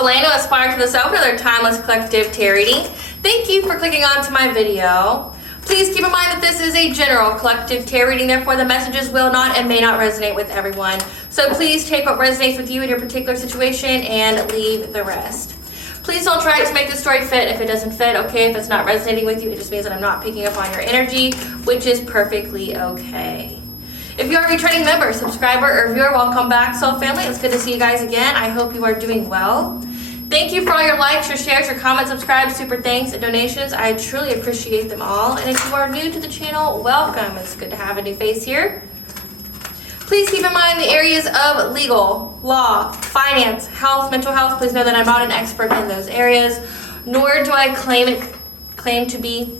Helena, Aspire to the Self, another timeless collective tarot reading. Thank you for clicking onto my video. Please keep in mind that this is a general collective tarot reading, therefore the messages will not and may not resonate with everyone. So please take what resonates with you in your particular situation and leave the rest. Please don't try to make the story fit if it doesn't fit, okay? If it's not resonating with you, it just means that I'm not picking up on your energy, which is perfectly okay. If you are a returning member, subscriber, or viewer, welcome back, soul family. It's good to see you guys again. I hope you are doing well. Thank you for all your likes, your shares, your comments, subscribes, super thanks, and donations. I truly appreciate them all. And if you are new to the channel, welcome. It's good to have a new face here. Please keep in mind the areas of legal, law, finance, health, mental health. Please know that I'm not an expert in those areas, nor do I claim to be.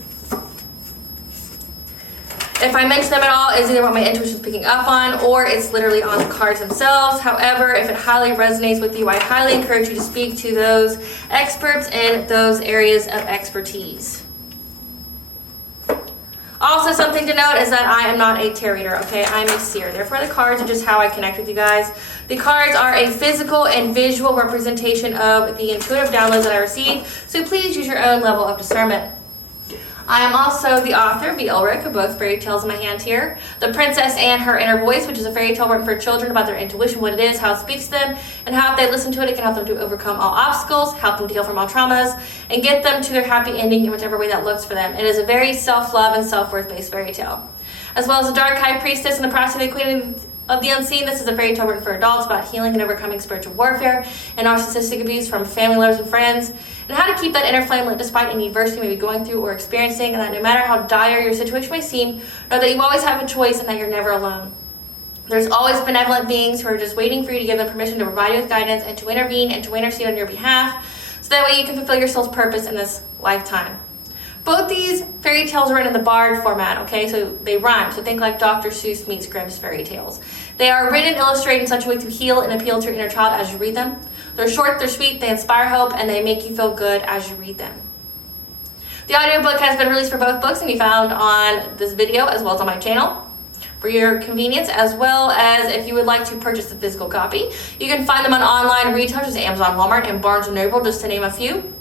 If I mention them at all, it's either what my intuition is picking up on or it's literally on the cards themselves. However, if it highly resonates with you, I highly encourage you to speak to those experts in those areas of expertise. Also, something to note is that I am not a tarot reader, okay? I'm a seer. Therefore, the cards are just how I connect with you guys. The cards are a physical and visual representation of the intuitive downloads that I receive, so please use your own level of discernment. I am also the author, B. Ulrich, of both fairy tales in my hand here. The Princess and Her Inner Voice, which is a fairy tale written for children about their intuition, what it is, how it speaks to them, and how if they listen to it, it can help them to overcome all obstacles, help them to heal from all traumas, and get them to their happy ending in whichever way that looks for them. It is a very self-love and self-worth based fairy tale. As well as the Dark High Priestess and the Prophecy of the Queen of the Unseen. This is a fairy tale written for adults about healing and overcoming spiritual warfare and narcissistic abuse from family members and friends, and how to keep that inner flame lit despite any adversity you may be going through or experiencing, and that no matter how dire your situation may seem, know that you always have a choice and that you're never alone. There's always benevolent beings who are just waiting for you to give them permission to provide you with guidance and to intervene and to intercede on your behalf, so that way you can fulfill your soul's purpose in this lifetime. Both these fairy tales are written in the bard format, okay? So they rhyme. So think like Dr. Seuss meets Grimm's fairy tales. They are written and illustrated in such a way to heal and appeal to your inner child as you read them. They're short, they're sweet, they inspire hope, and they make you feel good as you read them. The audiobook has been released for both books and can be found on this video as well as on my channel for your convenience, as well as if you would like to purchase the physical copy. You can find them on online retailers, Amazon, Walmart, and Barnes & Noble, just to name a few.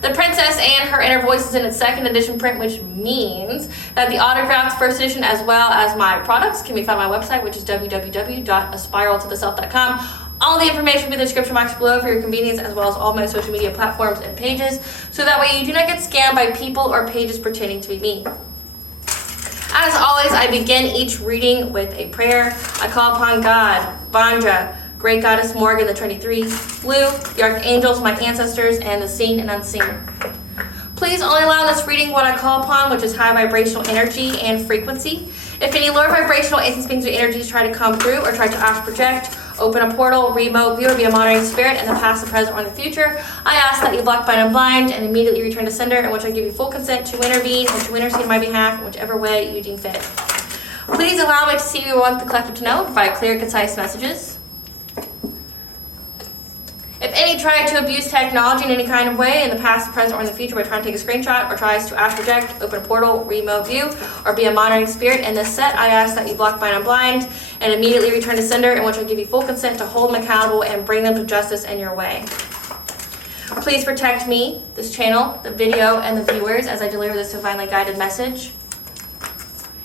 The Princess and Her Inner Voice is in its second edition print, which means that the autographed first edition as well as my products can be found on my website, which is www.aspiraltotheself.com. All the information will be in the description box below for your convenience, as well as all my social media platforms and pages, so that way you do not get scammed by people or pages pretending to be me. As always, I begin each reading with a prayer. I call upon God, Bandra, Great Goddess Morgan, the 23, Blue, the Archangels, my ancestors, and the seen and unseen. Please only allow this reading what I call upon, which is high vibrational energy and frequency. If any lower vibrational essence beings or energies try to come through or try to astral project, open a portal, remote view, or be a monitoring spirit in the past, the present, or in the future, I ask that you block, bind, and blind, and immediately return to sender, in which I give you full consent to intervene and to intercede on my behalf in whichever way you deem fit. Please allow me to see what you want the collective to know, provide clear, concise messages. If any try to abuse technology in any kind of way in the past, present, or in the future by trying to take a screenshot or tries to astral project, open a portal, remote view, or be a monitoring spirit in this set, I ask that you block, bind, and blind, and immediately return to sender, in which I give you full consent to hold them accountable and bring them to justice in your way. Please protect me, this channel, the video, and the viewers as I deliver this divinely guided message.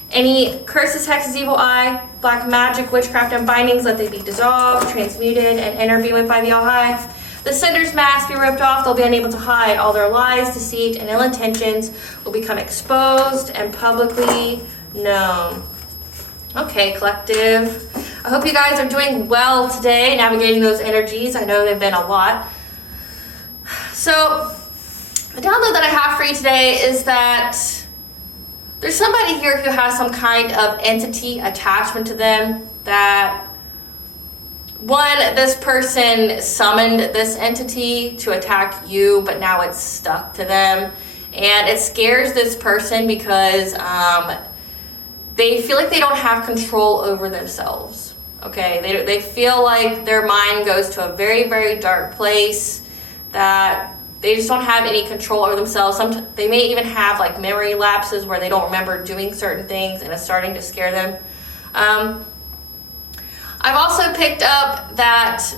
Any curses, hexes, evil eye, black magic, witchcraft, and bindings, let they be dissolved, transmuted, and intervened with by the All-High. The sender's mask be ripped off. They'll be unable to hide. All their lies, deceit, and ill intentions will become exposed and publicly known. Okay, collective. I hope you guys are doing well today, navigating those energies. I know they've been a lot. So, the download that I have for you today is that there's somebody here who has some kind of entity attachment to them that, one, this person summoned this entity to attack you, but now it's stuck to them. And it scares this person because they feel like they don't have control over themselves. Okay, they feel like their mind goes to a very, very dark place, that they just don't have any control over themselves. They may even have like memory lapses where they don't remember doing certain things, and it's starting to scare them. I've also picked up that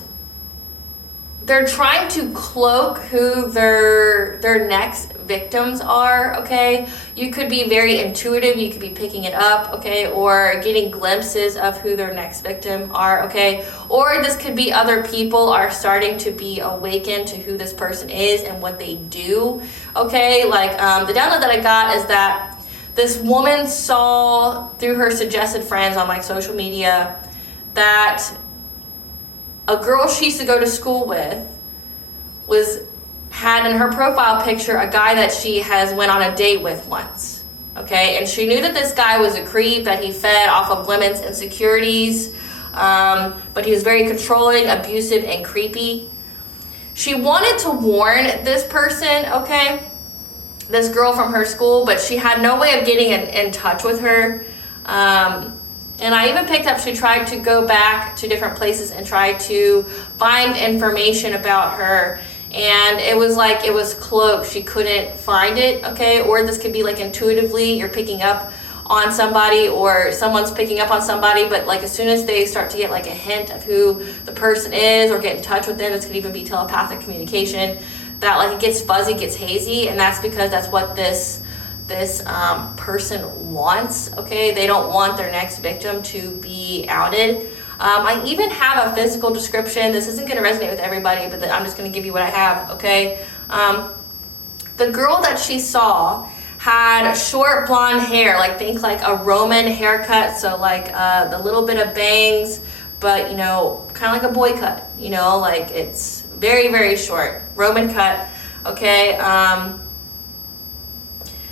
they're trying to cloak who their next victims are, okay? You could be very intuitive, you could be picking it up, okay, or getting glimpses of who their next victim are, okay? Or this could be other people are starting to be awakened to who this person is and what they do, okay? Like the download that I got is that this woman saw through her suggested friends on like social media that a girl she used to go to school with had in her profile picture a guy that she has went on a date with once, okay? And she knew that this guy was a creep, that he fed off of women's insecurities, but he was very controlling, abusive, and creepy. She wanted to warn this person, okay, this girl from her school, but she had no way of getting in touch with her. And I even picked up, she tried to go back to different places and try to find information about her. And it was like, it was cloaked. She couldn't find it, okay? Or this could be like intuitively, you're picking up on somebody or someone's picking up on somebody, but like as soon as they start to get like a hint of who the person is or get in touch with them, this could even be telepathic communication, that like it gets fuzzy, gets hazy, and that's because that's what this person wants, okay? They don't want their next victim to be outed. I even have a physical description. This isn't going to resonate with everybody, but I'm just going to give you what I have, okay? The girl that she saw had short blonde hair, like think like a Roman haircut, so like the little bit of bangs, but you know, kind of like a boy cut, you know, like it's very, very short, Roman cut, okay?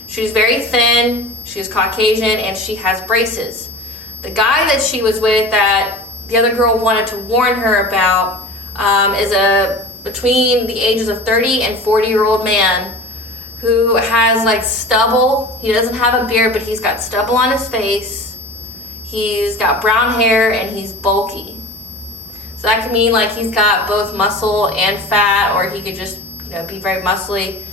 She's very thin, she's Caucasian, and she has braces. The guy that she was with that the other girl wanted to warn her about is a between the ages of 30 and 40-year-old man who has like stubble. He doesn't have a beard, but he's got stubble on his face. He's got brown hair and he's bulky. So that could mean like he's got both muscle and fat, or he could just, you know, be very muscly.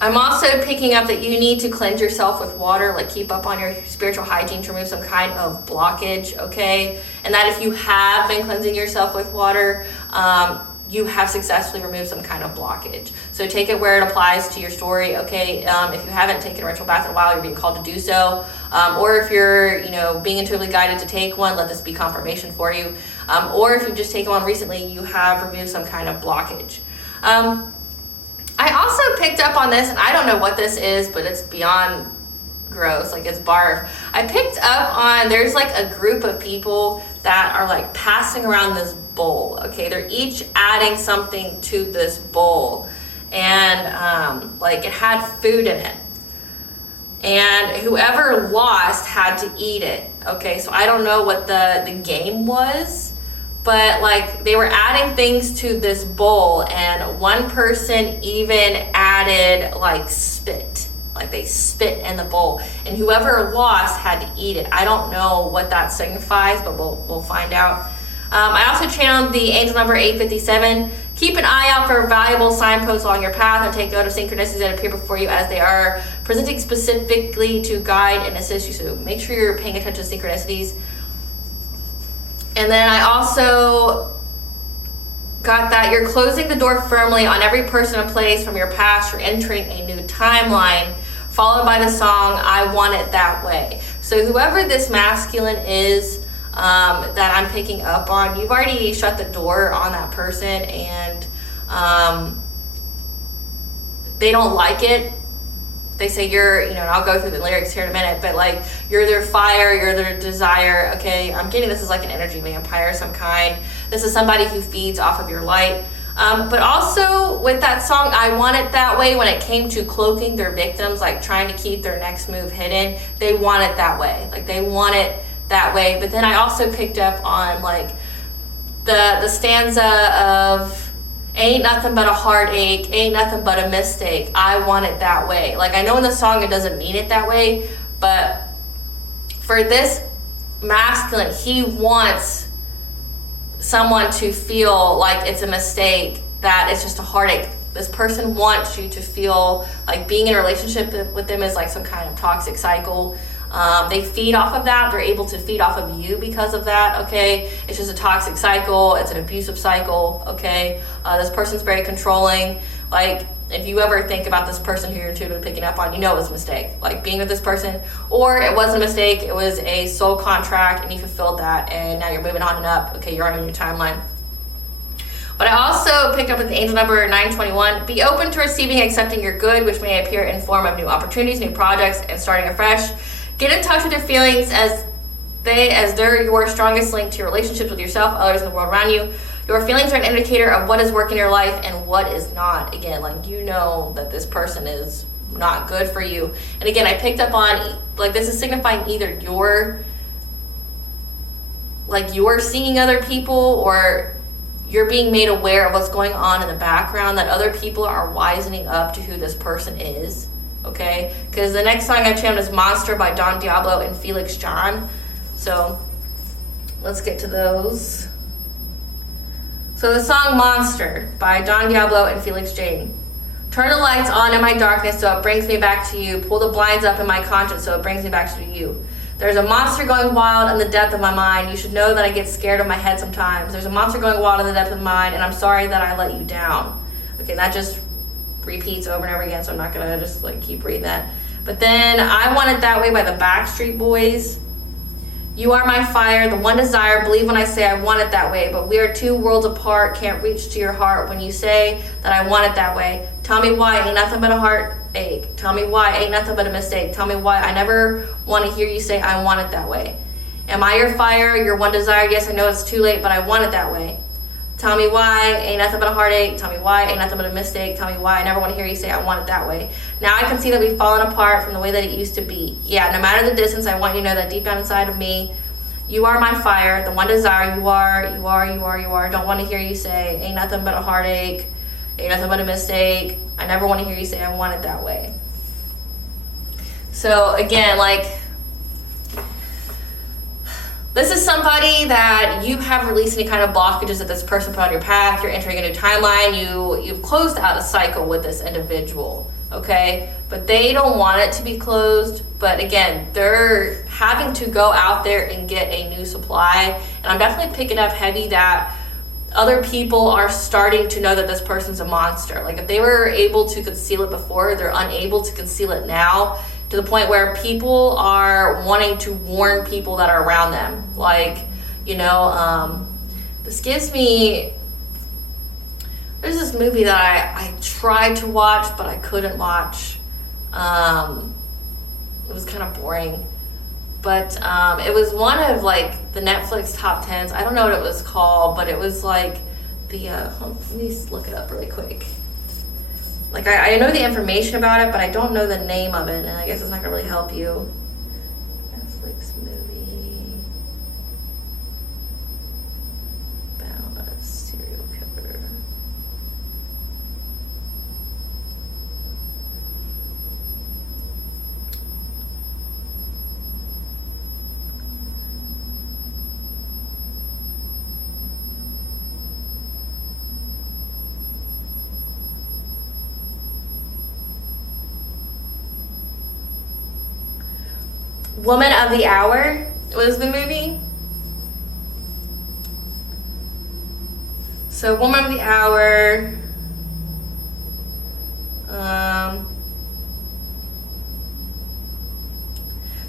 I'm also picking up that you need to cleanse yourself with water, like keep up on your spiritual hygiene to remove some kind of blockage, okay? And that if you have been cleansing yourself with water, you have successfully removed some kind of blockage. So take it where it applies to your story, okay? If you haven't taken a ritual bath in a while, you're being called to do so. Or if you're, you know, being intuitively guided to take one, let this be confirmation for you. Or if you've just taken one recently, you have removed some kind of blockage. I also picked up on this, and I don't know what this is, but it's beyond gross, like it's barf. I picked up on, there's like a group of people that are like passing around this bowl, okay? They're each adding something to this bowl, and like it had food in it. And whoever lost had to eat it, okay? So I don't know what the game was, but like they were adding things to this bowl, and one person even added like spit, like they spit in the bowl, and whoever lost had to eat it. I don't know what that signifies, but we'll find out. I also channeled the angel number 857. Keep an eye out for valuable signposts along your path and take note of synchronicities that appear before you as they are presenting specifically to guide and assist you. So make sure you're paying attention to synchronicities. And then I also got that you're closing the door firmly on every person and place from your past. You're entering a new timeline, followed by the song, I Want It That Way. So whoever this masculine is that I'm picking up on, you've already shut the door on that person, and they don't like it. They say you're, you know, and I'll go through the lyrics here in a minute, but like you're their fire, you're their desire, okay? I'm getting this is like an energy vampire of some kind. This is somebody who feeds off of your light. But also with that song, I Want It That Way, when it came to cloaking their victims, like trying to keep their next move hidden, they want it that way. Like they want it that way. But then I also picked up on like the stanza of, ain't nothing but a heartache, ain't nothing but a mistake, I want it that way. Like I know in the song it doesn't mean it that way, but for this masculine, he wants someone to feel like it's a mistake, that it's just a heartache. This person wants you to feel like being in a relationship with them is like some kind of toxic cycle. They feed off of that. They're able to feed off of you because of that, okay? It's just a toxic cycle. It's an abusive cycle, okay? This person's very controlling. Like, if you ever think about this person who you're intuitively picking up on, you know it was a mistake. Like, being with this person, or it wasn't a mistake, it was a soul contract, and you fulfilled that, and now you're moving on and up. Okay, you're on a new timeline. But I also picked up with the angel number 921. Be open to receiving and accepting your good, which may appear in form of new opportunities, new projects, and starting afresh. Get in touch with your feelings as they're your strongest link to your relationships with yourself, others, and the world around you. Your feelings are an indicator of what is working in your life and what is not. Again, like, you know that this person is not good for you. And again, I picked up on, like, this is signifying either you're seeing other people, or you're being made aware of what's going on in the background, that other people are wisening up to who this person is, okay? Because the next song I channeled is Monster by Don Diablo and Felix John. So let's get to those. So the song Monster by Don Diablo and Felix Jane. Turn the lights on in my darkness so it brings me back to you. Pull the blinds up in my conscience so it brings me back to you. There's a monster going wild in the depth of my mind. You should know that I get scared of my head sometimes. There's a monster going wild in the depth of my mind, and I'm sorry that I let you down. Okay, that just repeats over and over again, so I'm not gonna just like keep reading that. But then I Want It That Way by the Backstreet Boys. You are my fire, the one desire, believe when I say I want it that way, but we are 2 worlds apart, can't reach to your heart when you say that I want it that way. Tell me why, ain't nothing but a heartache. Tell me why, ain't nothing but a mistake. Tell me why, I never want to hear you say I want it that way. Am I your fire, your one desire? Yes, I know it's too late, but I want it that way. Tell me why, ain't nothing but a heartache. Tell me why, ain't nothing but a mistake. Tell me why, I never want to hear you say I want it that way. Now I can see that we've fallen apart from the way that it used to be. Yeah, no matter the distance, I want you to know that deep down inside of me, you are my fire, the one desire. You are. Don't want to hear you say ain't nothing but a heartache, ain't nothing but a mistake. I never want to hear you say I want it that way. So again, like, this is somebody that you have released any kind of blockages that this person put on your path. You're entering a new timeline. You've closed out a cycle with this individual, okay? But they don't want it to be closed. But again, they're having to go out there and get a new supply. And I'm definitely picking up heavy that other people are starting to know that this person's a monster. Like, if they were able to conceal it before, they're unable to conceal it now, to the point where people are wanting to warn people that are around them. Like, you know, this gives me, there's this movie that I tried to watch, but I couldn't watch. It was kind of boring. But it was one of, like, the Netflix top 10s. I don't know what it was called, but it was like the, let me look it up really quick. Like, I know the information about it, but I don't know the name of it, and I guess it's not gonna really help you. Netflix movie about a serial killer. Woman of the Hour was the movie. So Woman of the Hour.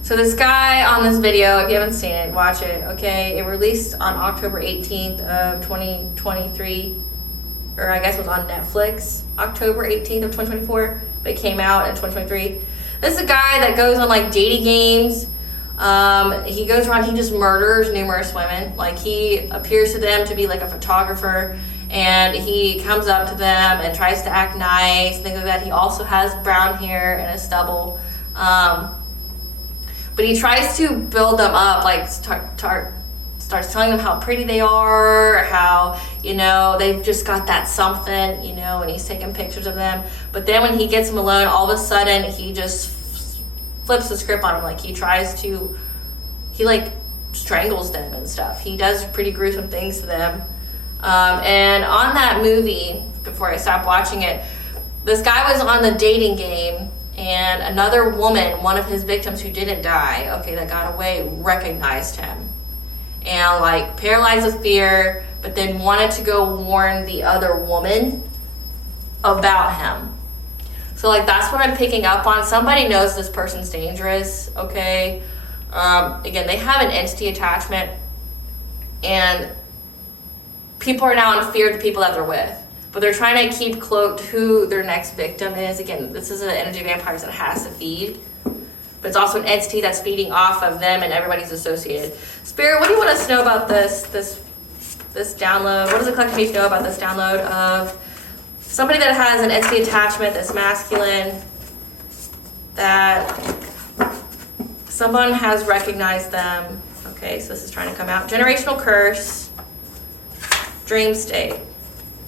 So this guy on this video, if you haven't seen it, watch it, okay? It released on October 18th of 2023. Or I guess it was on Netflix, October 18th of 2024. But it came out in 2023. This is a guy that goes on, like, dating games. He goes around, he just murders numerous women. Like, he appears to them to be like a photographer, and he comes up to them and tries to act nice, things like that. He also has brown hair and a stubble. But he tries to build them up, like, starts telling them how pretty they are, how, you know, they've just got that something, you know, and he's taking pictures of them. But then when he gets them alone, all of a sudden he just flips the script on them. Like, he like strangles them and stuff. He does pretty gruesome things to them. And on that movie, before I stopped watching it, this guy was on the dating game, And another woman, one of his victims who didn't die, okay, that got away, recognized him. And like paralyzed with fear, but then wanted to go warn the other woman about him. So like that's what I'm picking up on. Somebody knows this person's dangerous, okay? Again, they have an entity attachment, and people are now in fear of the people that they're with. But they're trying to keep cloaked who their next victim is. Again, this is an energy vampire that has to feed. But it's also an entity that's feeding off of them and everybody's associated. Spirit, what do you want us to know about this download? What does the collective need to know about this download of somebody that has an entity attachment that's masculine, that someone has recognized them? Okay, so this is trying to come out. Generational curse, dream state.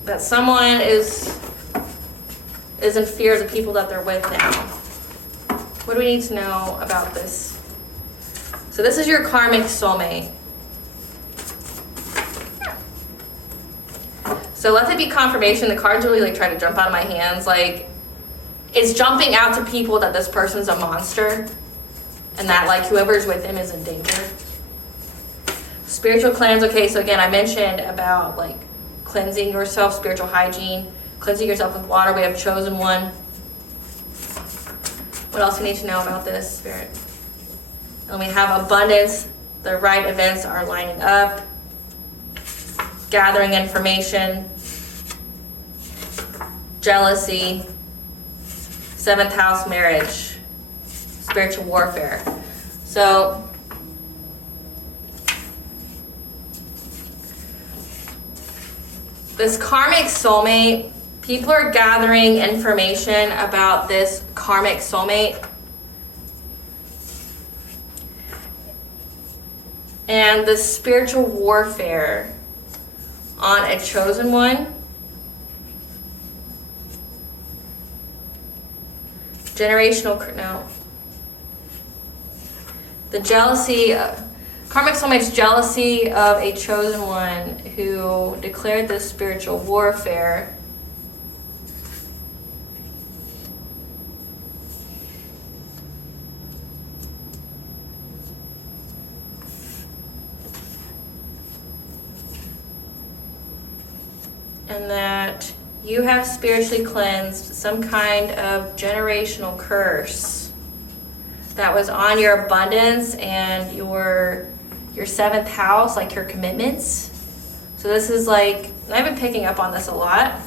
That someone is in fear of the people that they're with now. What do we need to know about this? So this is your karmic soulmate. So let it be confirmation. The cards really like try to jump out of my hands. Like it's jumping out to people that this person's a monster and that like whoever's with him is in danger. Spiritual cleanse. Okay, so again, I mentioned about like cleansing yourself, spiritual hygiene, cleansing yourself with water. We have chosen one. What else we need to know about this, Spirit? And we have abundance. The right events are lining up. Gathering information. Jealousy. 7th house marriage. Spiritual warfare. So this karmic soulmate, people are gathering information about this karmic soulmate. And the spiritual warfare on a chosen one. Generational, no. The jealousy, karmic soulmate's jealousy of a chosen one who declared this spiritual warfare. And that you have spiritually cleansed some kind of generational curse that was on your abundance and your 7th house, like your commitments. So this is like, and I've been picking up on this a lot,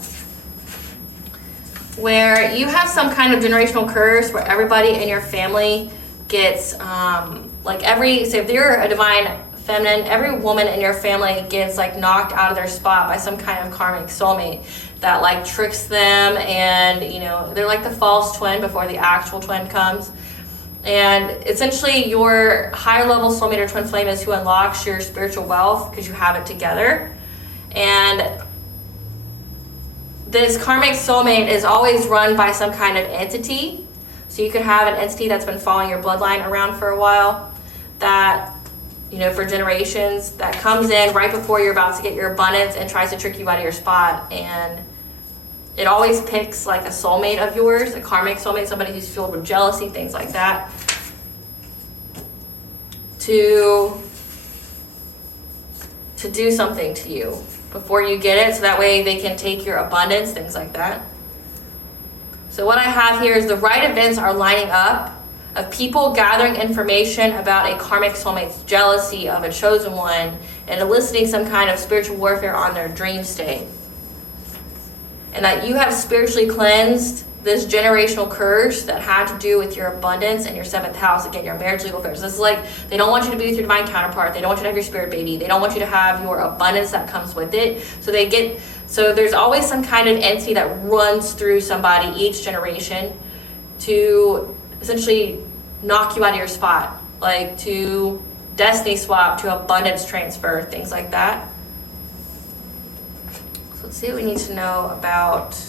where you have some kind of generational curse where everybody in your family gets, say if you're a divine feminine, every woman in your family gets like knocked out of their spot by some kind of karmic soulmate that like tricks them, and you know, they're like the false twin before the actual twin comes. And essentially your higher level soulmate or twin flame is who unlocks your spiritual wealth because you have it together. And this karmic soulmate is always run by some kind of entity. So you could have an entity that's been following your bloodline around for a while, that, you know, for generations, that comes in right before you're about to get your abundance and tries to trick you out of your spot. And it always picks like a soulmate of yours, a karmic soulmate, somebody who's filled with jealousy, things like that, to do something to you before you get it, so that way they can take your abundance, things like that. So what I have here is the right events are lining up of people gathering information about a karmic soulmate's jealousy of a chosen one and eliciting some kind of spiritual warfare on their dream state. And that you have spiritually cleansed this generational curse that had to do with your abundance and your 7th house, again, your marriage, legal affairs. This is like, they don't want you to be with your divine counterpart. They don't want you to have your spirit baby. They don't want you to have your abundance that comes with it. So there's always some kind of entity that runs through somebody each generation to essentially knock you out of your spot, like to destiny swap, to abundance transfer, things like that. Let's see what we need to know about.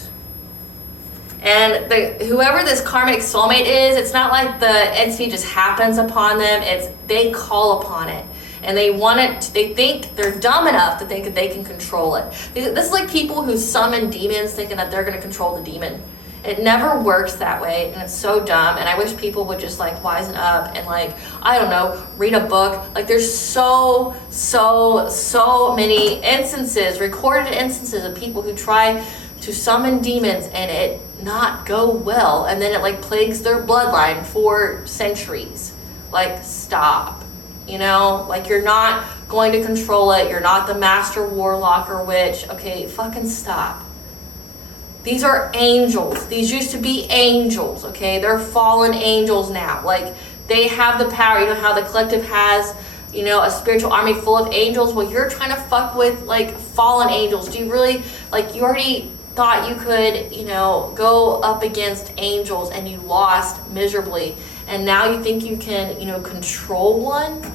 And whoever this karmic soulmate is, it's not like the entity just happens upon them. It's they call upon it, and they want it. They think they're dumb enough to think that they can control it. This is like people who summon demons, thinking that they're going to control the demon, It never works that way, and it's so dumb, and I wish people would just like wisen up and like, I don't know, read a book. Like there's so many instances, recorded instances of people who try to summon demons and it not go well, and then it like plagues their bloodline for centuries. Like, stop. You know, like you're not going to control it. You're not the master warlock or witch. Okay, fucking stop. These are angels. These used to be angels, okay? They're fallen angels now. Like, they have the power. You know how the collective has, you know, a spiritual army full of angels? Well, you're trying to fuck with, like, fallen angels. Do you really, like, you already thought you could, you know, go up against angels and you lost miserably. And now you think you can, you know, control one?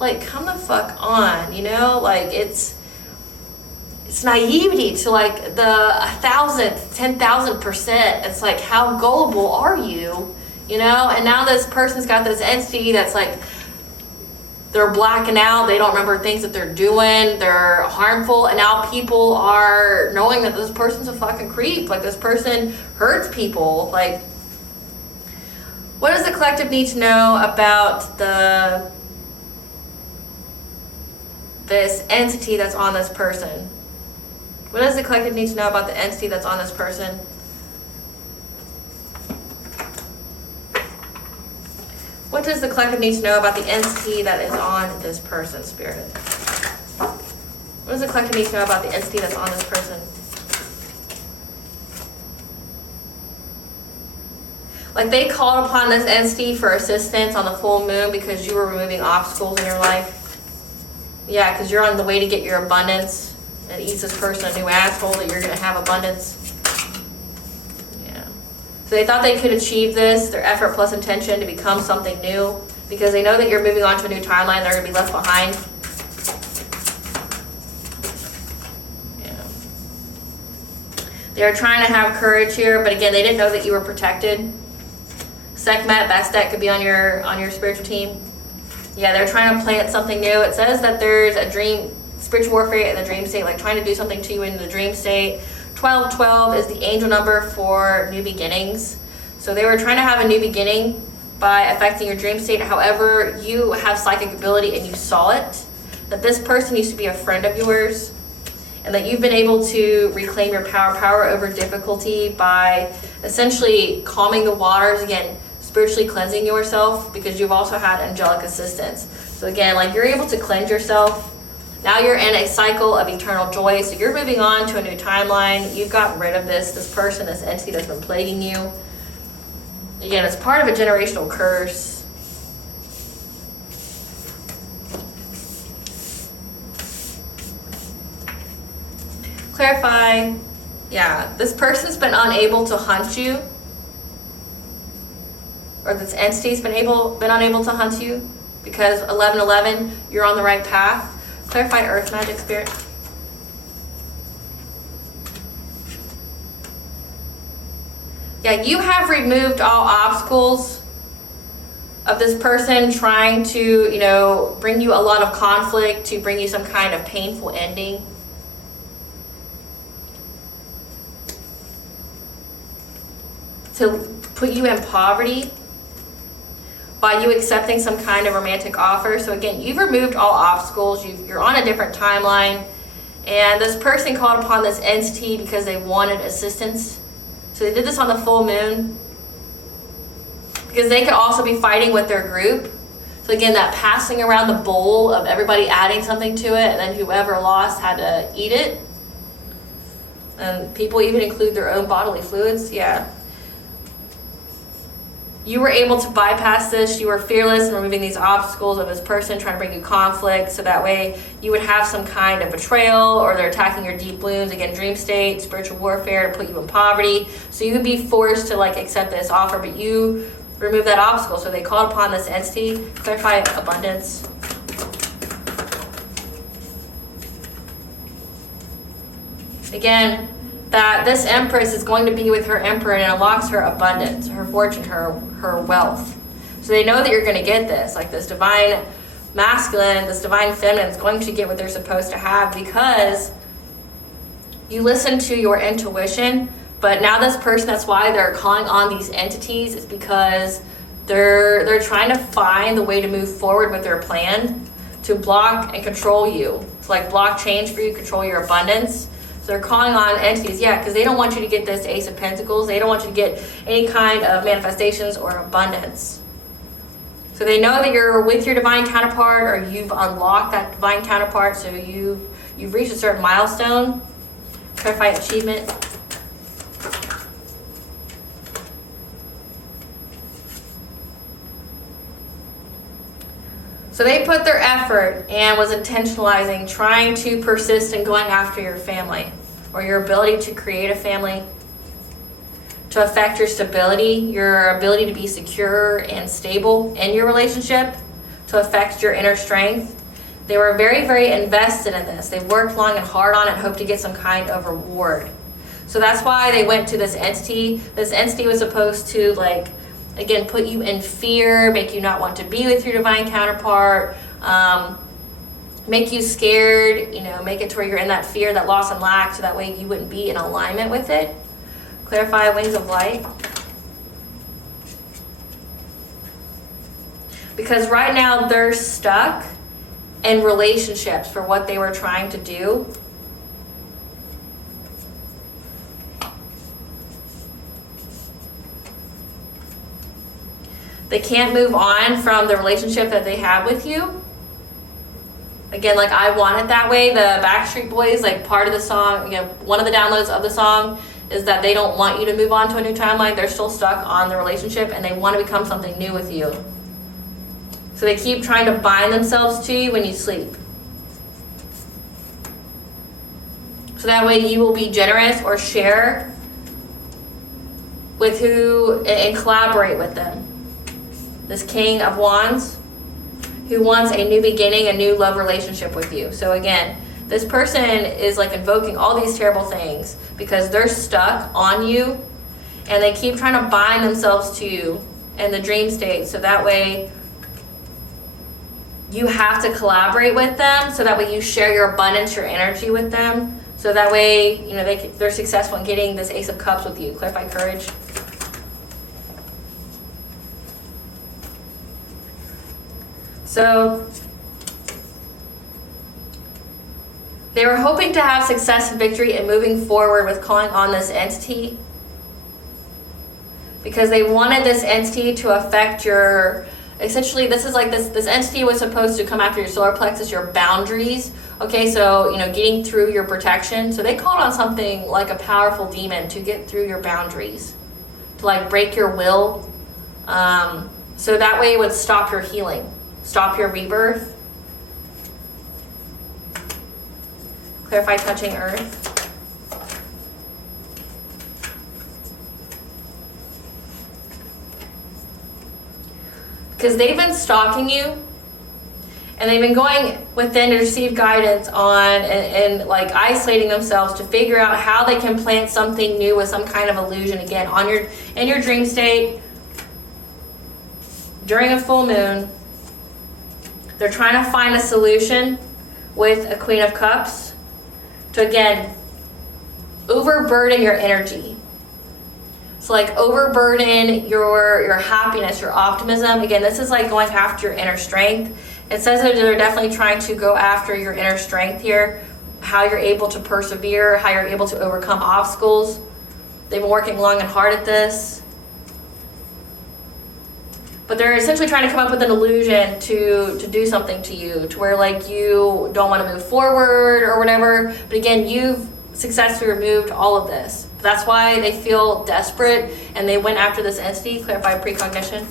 Like, come the fuck on, you know? Like, it's naivety to like the 1,000th, 10,000%. It's like, how gullible are you? You know? And now this person's got this entity that's like, they're blacking out. They don't remember things that they're doing. They're harmful. And now people are knowing that this person's a fucking creep. Like, this person hurts people. Like, what does the collective need to know about this entity that's on this person? What does the collective need to know about the entity that's on this person? What does the collective need to know about the entity that is on this person, Spirit? What does the collective need to know about the entity that's on this person? Like, they called upon this entity for assistance on the full moon because you were removing obstacles in your life. Yeah, because you're on the way to get your abundance. And eats this person a new asshole that you're going to have abundance. Yeah. So they thought they could achieve this, their effort plus intention, to become something new, because they know that you're moving on to a new timeline. They're going to be left behind. Yeah. They were trying to have courage here, but again, they didn't know that you were protected. Sekhmet, Bastet could be on your spiritual team. Yeah, they're trying to plant something new. It says that there's a dream, spiritual warfare in the dream state, like trying to do something to you in the dream state. 1212 is the angel number for new beginnings. So they were trying to have a new beginning by affecting your dream state. However, you have psychic ability and you saw it, that this person used to be a friend of yours, and that you've been able to reclaim your power over difficulty by essentially calming the waters, again, spiritually cleansing yourself, because you've also had angelic assistance. So again, like, you're able to cleanse yourself. Now you're in a cycle of eternal joy. So you're moving on to a new timeline. You've gotten rid of this person, this entity that's been plaguing you. Again, it's part of a generational curse. Clarify. Yeah, this person's been unable to hunt you. Or this entity's been unable to hunt you, because 1111, you're on the right path. Clarify earth magic, Spirit. Yeah, you have removed all obstacles of this person trying to, you know, bring you a lot of conflict, to bring you some kind of painful ending. To put you in poverty by you accepting some kind of romantic offer. So again, you've removed all obstacles. You're on a different timeline. And this person called upon this entity because they wanted assistance. So they did this on the full moon, because they could also be fighting with their group. So again, that passing around the bowl of everybody adding something to it, and then whoever lost had to eat it. And people even include their own bodily fluids. Yeah. You were able to bypass this. You were fearless in removing these obstacles of this person trying to bring you conflict, so that way you would have some kind of betrayal, or they're attacking your deep wounds, again, dream state, spiritual warfare, to put you in poverty. So you would be forced to like accept this offer, but you remove that obstacle. So they called upon this entity. Clarify abundance. Again, that this empress is going to be with her emperor, and it unlocks her abundance, her fortune, her wealth. So they know that you're going to get this, like this divine masculine, this divine feminine is going to get what they're supposed to have, because you listen to your intuition But now this person, that's why they're calling on these entities, is because they're trying to find the way to move forward with their plan to block and control you. To like block change for you, control your abundance. So they're calling on entities, yeah, because they don't want you to get this Ace of Pentacles. They don't want you to get any kind of manifestations or abundance. So they know that you're with your divine counterpart, or you've unlocked that divine counterpart, so you've reached a certain milestone. Clarify achievement. So they put their effort and was intentionalizing, trying to persist in going after your family or your ability to create a family, to affect your stability, your ability to be secure and stable in your relationship, to affect your inner strength. They were very, very invested in this. They worked long and hard on it and hoped to get some kind of reward. So that's why they went to this entity. This entity was supposed to, like, again, put you in fear, make you not want to be with your divine counterpart, make you scared, make it to where you're in that fear, that loss and lack, so that way you wouldn't be in alignment with it. Clarify wings of light. Because right now they're stuck in relationships for what they were trying to do. They can't move on from the relationship that they have with you. Again, like I Want It That Way, the Backstreet Boys, like part of the song, one of the downloads of the song is that they don't want you to move on to a new timeline. They're still stuck on the relationship and they want to become something new with you. So they keep trying to bind themselves to you when you sleep. So that way you will be generous or share with who and collaborate with them. This King of Wands, who wants a new beginning, a new love relationship with you. So again, this person is like invoking all these terrible things because they're stuck on you and they keep trying to bind themselves to you in the dream state. So that way you have to collaborate with them. So that way you share your abundance, your energy with them. So that way, they're successful in getting this Ace of Cups with you. Clarify courage. So they were hoping to have success and victory and moving forward with calling on this entity because they wanted this entity to affect your, essentially this is like this entity was supposed to come after your solar plexus, your boundaries. Okay, so getting through your protection. So they called on something like a powerful demon to get through your boundaries, to like break your will. So that way it would stop your healing. Stop your rebirth. Clarify touching earth. Because they've been stalking you and they've been going within to receive guidance on and like isolating themselves to figure out how they can plant something new with some kind of illusion again in your dream state during a full moon. They're trying to find a solution with a Queen of Cups to, again, overburden your energy. So, like, overburden your happiness, your optimism. Again, this is like going after your inner strength. It says that they're definitely trying to go after your inner strength here, how you're able to persevere, how you're able to overcome obstacles. They've been working long and hard at this. But they're essentially trying to come up with an illusion to do something to you, to where like you don't want to move forward or whatever. But again, you've successfully removed all of this. That's why they feel desperate and they went after this entity. Clarify precognition.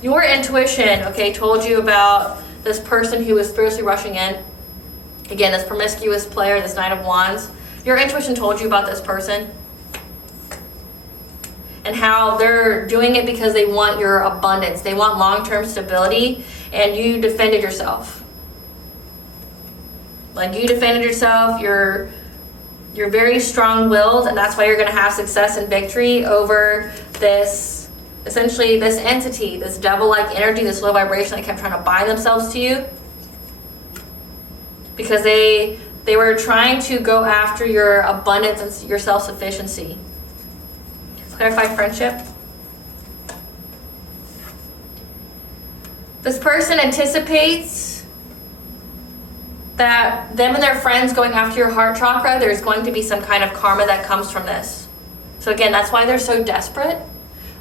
Your intuition, okay, told you about this person who was fiercely rushing in. Again, this promiscuous player, this Knight of Wands. Your intuition told you about this person. And how they're doing it because they want your abundance. They want long-term stability, and you defended yourself. Like, you defended yourself, you're very strong-willed, and that's why you're going to have success and victory over this, essentially this entity, this devil-like energy, this low vibration that kept trying to bind themselves to you. Because they They were trying to go after your abundance and your self-sufficiency. Clarify friendship. This person anticipates that them and their friends going after your heart chakra, there's going to be some kind of karma that comes from this. So again, that's why they're so desperate.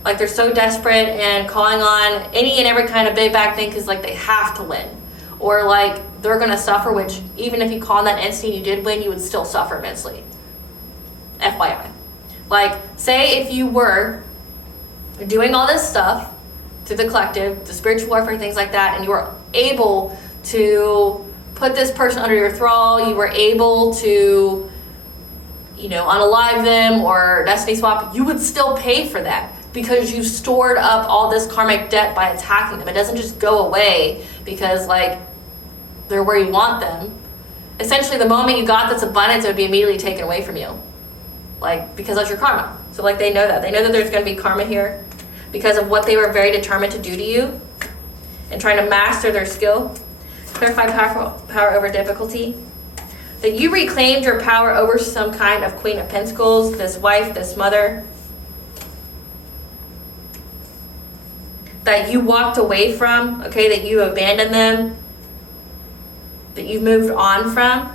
Like, they're so desperate and calling on any and every kind of big bad thing because, like, they have to win. Or, like, they're going to suffer, which even if you call on that entity and you did win, you would still suffer immensely. FYI. Like, say if you were doing all this stuff to the collective, the spiritual warfare, things like that, and you were able to put this person under your thrall, you were able to, you know, unalive them or destiny swap, you would still pay for that because you stored up all this karmic debt by attacking them. It doesn't just go away because, like, they're where you want them. Essentially, the moment you got this abundance, it would be immediately taken away from you. Like, because that's your karma. So, like, they know that. They know that there's going to be karma here because of what they were very determined to do to you and trying to master their skill. Clarify power over difficulty. That you reclaimed your power over some kind of Queen of Pentacles, this wife, this mother. That you walked away from, okay, that you abandoned them, that you moved on from.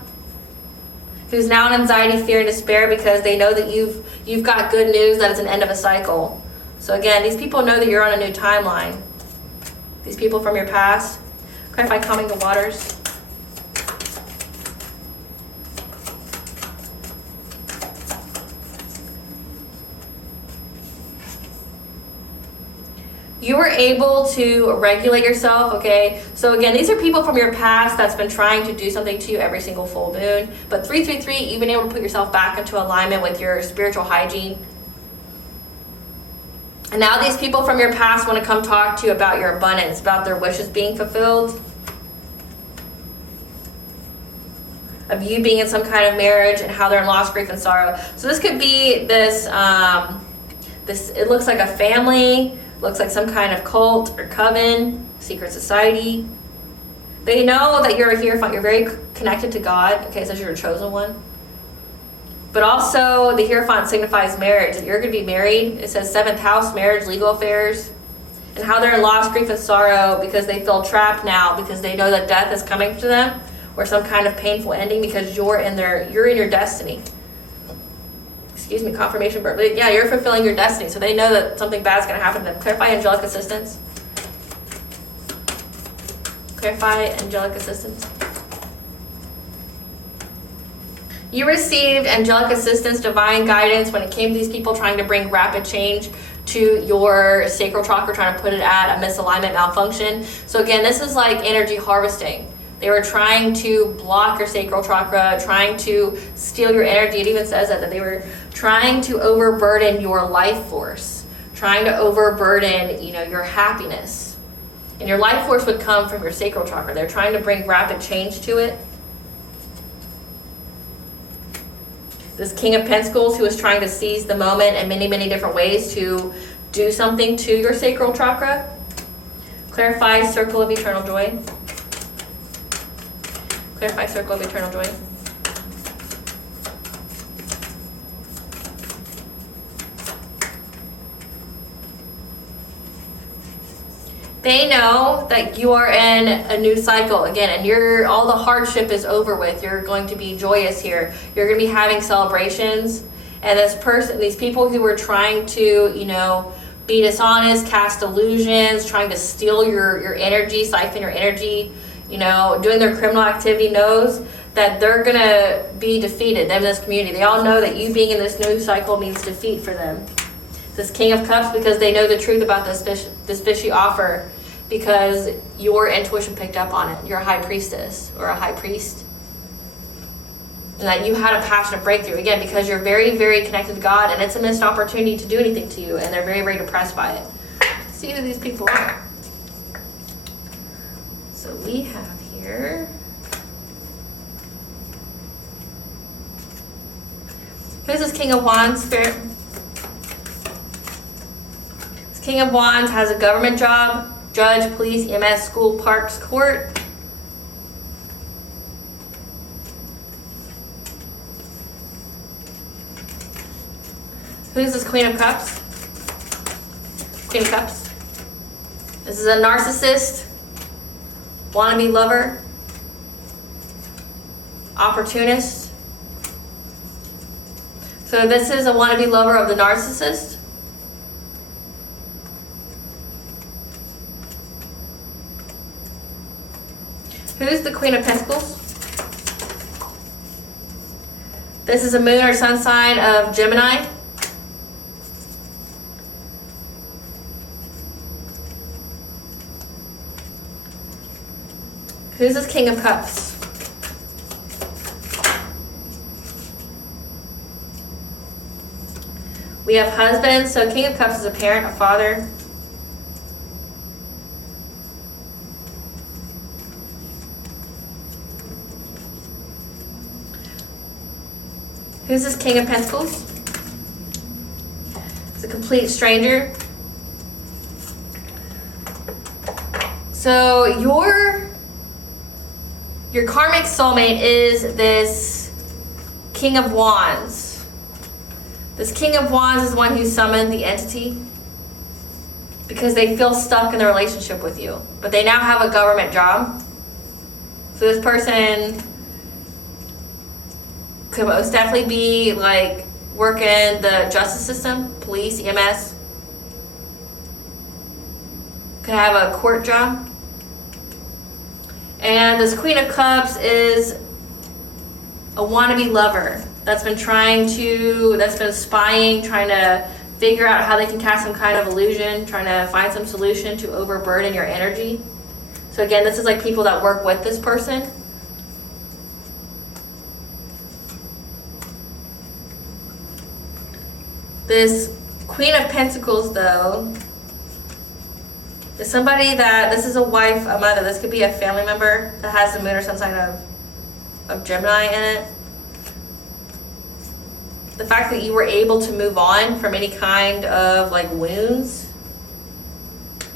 Who's now in anxiety, fear, and despair because they know that you've got good news that it's an end of a cycle. So again, these people know that you're on a new timeline. These people from your past. Clarify calming the waters. You were able to regulate yourself, okay? So again, these are people from your past that's been trying to do something to you every single full moon. But 333, you've been able to put yourself back into alignment with your spiritual hygiene. And now these people from your past want to come talk to you about your abundance, about their wishes being fulfilled. Of you being in some kind of marriage and how they're in loss, grief, and sorrow. So this could be this, it looks like a family. Looks like some kind of cult or coven, secret society. They know that you're a Hierophant. You're very connected to God. Okay, it says you're a chosen one. But also, the Hierophant signifies marriage. That you're going to be married. It says 7th house, marriage, legal affairs. And how they're in loss, grief, and sorrow because they feel trapped now because they know that death is coming to them or some kind of painful ending because you're in your destiny. Excuse me, confirmation, but yeah, you're fulfilling your destiny. So they know that something bad is going to happen to them. Clarify angelic assistance. Clarify angelic assistance. You received angelic assistance, divine guidance when it came to these people trying to bring rapid change to your sacral chakra, trying to put it at a misalignment, malfunction. So again, this is like energy harvesting. They were trying to block your sacral chakra, trying to steal your energy. It even says that they were trying to overburden your life force, trying to overburden, your happiness. And your life force would come from your sacral chakra. They're trying to bring rapid change to it. This King of Pentacles who is trying to seize the moment in many, many different ways to do something to your sacral chakra. Clarify circle of eternal joy. Clarify circle of eternal joy. They know that you are in a new cycle again, and all the hardship is over with. You're going to be joyous here. You're going to be having celebrations. And these people who were trying to, be dishonest, cast illusions, trying to steal your energy, siphon your energy, doing their criminal activity, knows that they're going to be defeated. Them in this community, they all know that you being in this new cycle means defeat for them. This King of Cups, because they know the truth about this fishy offer, because your intuition picked up on it. You're a high priestess or a high priest. And that you had a passionate breakthrough, again, because you're very, very connected to God, and it's a missed opportunity to do anything to you, and they're very, very depressed by it. Let's see who these people are. So we have here, who's this King of Wands, Spirit? This King of Wands has a government job, judge, police, EMS, school, parks, court. Who's this Queen of Cups? Queen of Cups. This is a narcissist, wannabe lover, opportunist. So this is a wannabe lover of the narcissist. Who's the Queen of Pentacles? This is a moon or sun sign of Gemini. Who's this King of Cups? We have husband, so King of Cups is a parent, a father. Who's this King of Pentacles? It's a complete stranger. So your karmic soulmate is this King of Wands. This King of Wands is the one who summoned the entity because they feel stuck in the relationship with you, but they now have a government job. So this person could most definitely be like working the justice system, police, EMS. Could have a court job. And this Queen of Cups is a wannabe lover that's been spying, trying to figure out how they can cast some kind of illusion, trying to find some solution to overburden your energy. So again, this is like people that work with this person. This Queen of Pentacles, though, is somebody that, this is a wife, a mother, this could be a family member that has the moon or sun sign of Gemini in it. The fact that you were able to move on from any kind of like wounds,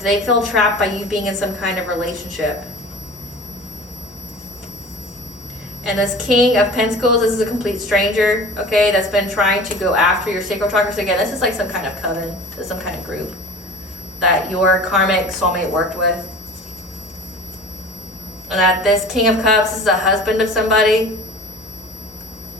they feel trapped by you being in some kind of relationship. And this King of Pentacles, this is a complete stranger, okay, that's been trying to go after your sacral chakra. So again, this is like some kind of coven, this is some kind of group that your karmic soulmate worked with. And that this King of Cups is a husband of somebody,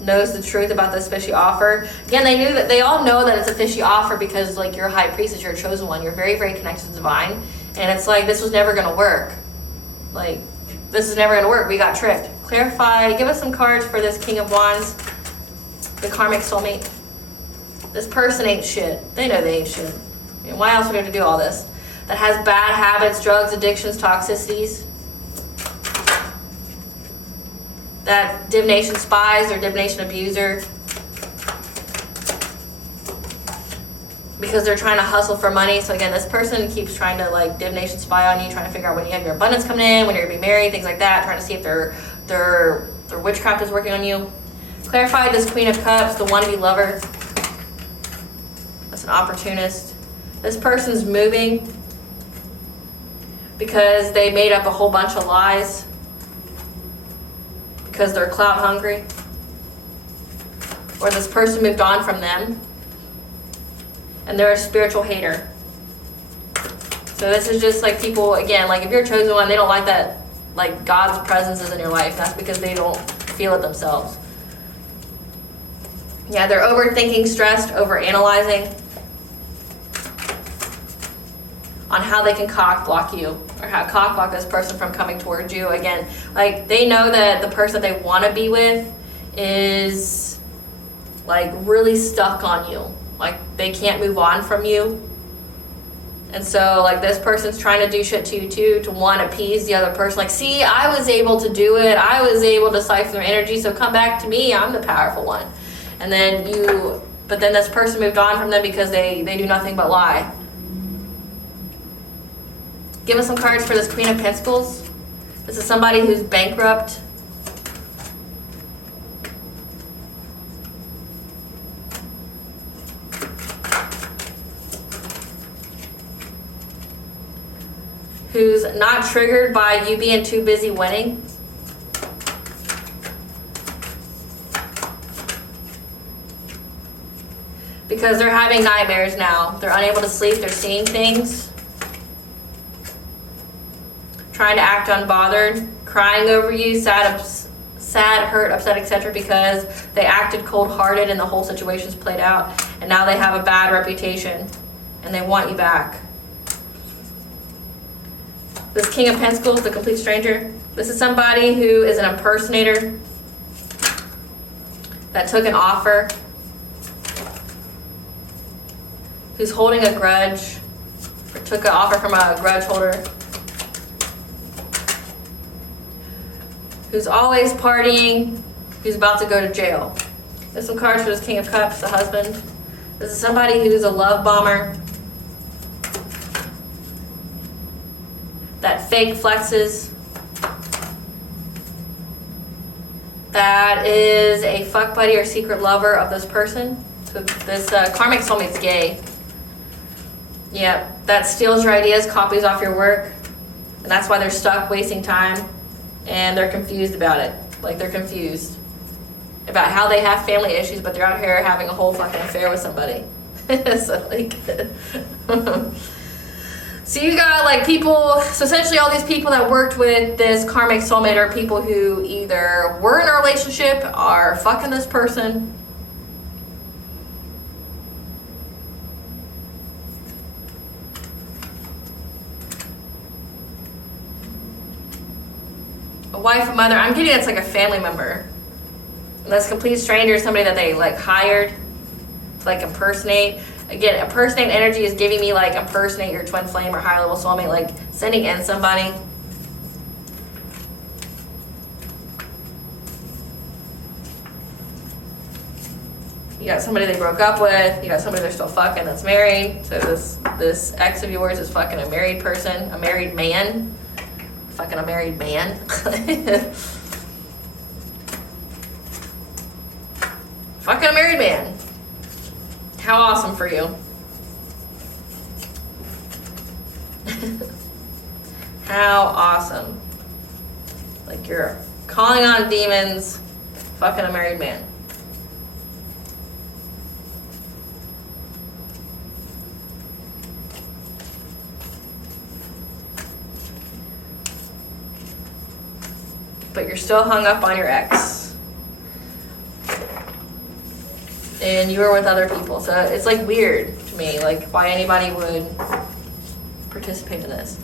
knows the truth about this fishy offer. Again, they all know that it's a fishy offer because like you're a high priestess, you're a chosen one, you're very, very connected to the divine. And it's like, this was never gonna work. Like, this is never gonna work, we got tricked. Clarify, give us some cards for this King of Wands, the karmic soulmate. This person ain't shit. They know they ain't shit. I mean, why else would we have to do all this? That has bad habits, drugs, addictions, toxicities. That divination spies or divination abuser. Because they're trying to hustle for money. So again, this person keeps trying to like divination spy on you, trying to figure out when you have your abundance coming in, when you're gonna be married, things like that, trying to see if their witchcraft is working on you. Clarify this Queen of Cups, the wannabe lover. That's an opportunist. This person's moving because they made up a whole bunch of lies because they're clout hungry. Or this person moved on from them and they're a spiritual hater. So this is just like people, again, like if you're a chosen one, they don't like that, like God's presence is in your life. That's because they don't feel it themselves. Yeah, they're overthinking, stressed, overanalyzing on how they can cock block you or how cock block this person from coming towards you. Again, like they know that the person they want to be with is like really stuck on you. Like they can't move on from you. And so like this person's trying to do shit to you too, to want to appease the other person. Like, see, I was able to do it. I was able to siphon their energy. So come back to me. I'm the powerful one. And then but then this person moved on from them because they do nothing but lie. Give us some cards for this Queen of Pentacles. This is somebody who's bankrupt. Who's not triggered by you being too busy winning. because they're having nightmares now. They're unable to sleep. They're seeing things. Trying to act unbothered. Crying over you. Sad, hurt, upset, etc. because they acted cold-hearted and the whole situation's played out. And now they have a bad reputation. And they want you back. This King of Pentacles, the complete stranger. This is somebody who is an impersonator that took an offer, who's holding a grudge, or took an offer from a grudge holder, who's always partying, who's about to go to jail. There's some cards for this King of Cups, the husband. This is somebody who's a love bomber, that fake flexes, that is a fuck buddy or secret lover of this person. So this karmic soulmate's gay. Yeah, that steals your ideas, copies off your work, and that's why they're stuck wasting time, and they're confused about it. Like, they're confused about how they have family issues, but they're out here having a whole fucking affair with somebody. So, like... So you got like people, so essentially all these people that worked with this karmic soulmate are people who either were in a relationship, are fucking this person, a wife, a mother. I'm getting it's like a family member. And this complete stranger is somebody that they like hired to like impersonate. Again, impersonate energy is giving me like impersonate your twin flame or higher level soulmate, like sending in somebody. You got somebody they broke up with, you got somebody they're still fucking that's married. So this ex of yours is fucking a married person, a married man. Fucking a married man. Fucking a married man. How awesome for you. How awesome. Like you're calling on demons, fucking a married man. But you're still hung up on your ex. And you were with other people. So it's like weird to me, like why anybody would participate in this.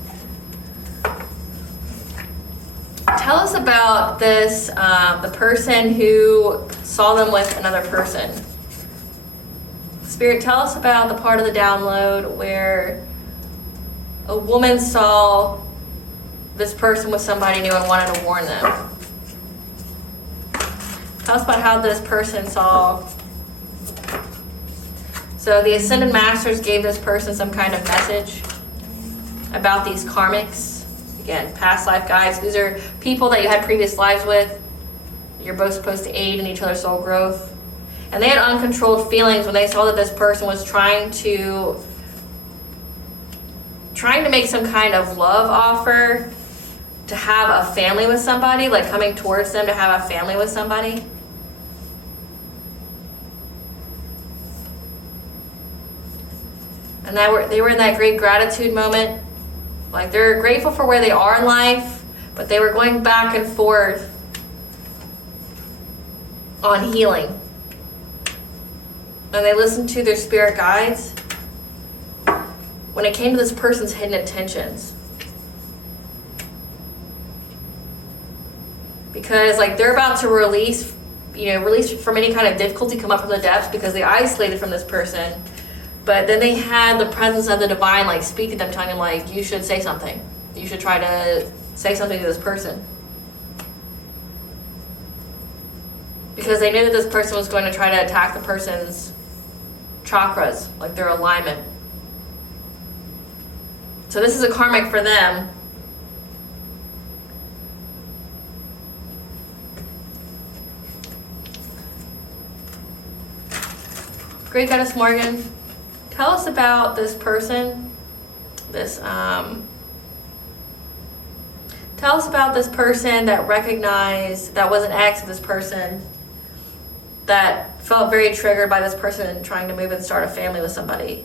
Tell us about this, the person who saw them with another person. Spirit, tell us about the part of the download where a woman saw this person with somebody new and wanted to warn them. Tell us about how this person saw. So the Ascended Masters gave this person some kind of message about these karmics. Again, past life guides. These are people that you had previous lives with. You're both supposed to aid in each other's soul growth. And they had uncontrolled feelings when they saw that this person was trying to make some kind of love offer to have a family with somebody, like coming towards them to have a family with somebody. And they were in that great gratitude moment. Like they're grateful for where they are in life, but they were going back and forth on healing. And they listened to their spirit guides when it came to this person's hidden intentions. Because like they're about to release from any kind of difficulty, come up from the depths because they isolated from this person. But then they had the presence of the divine like speak to them, telling them like, you should say something. You should try to say something to this person. Because they knew that this person was going to try to attack the person's chakras, like their alignment. So this is a karmic for them. Great Goddess Morgan, tell us about this person. Tell us about this person that recognized, that was an ex of this person, that felt very triggered by this person trying to move and start a family with somebody.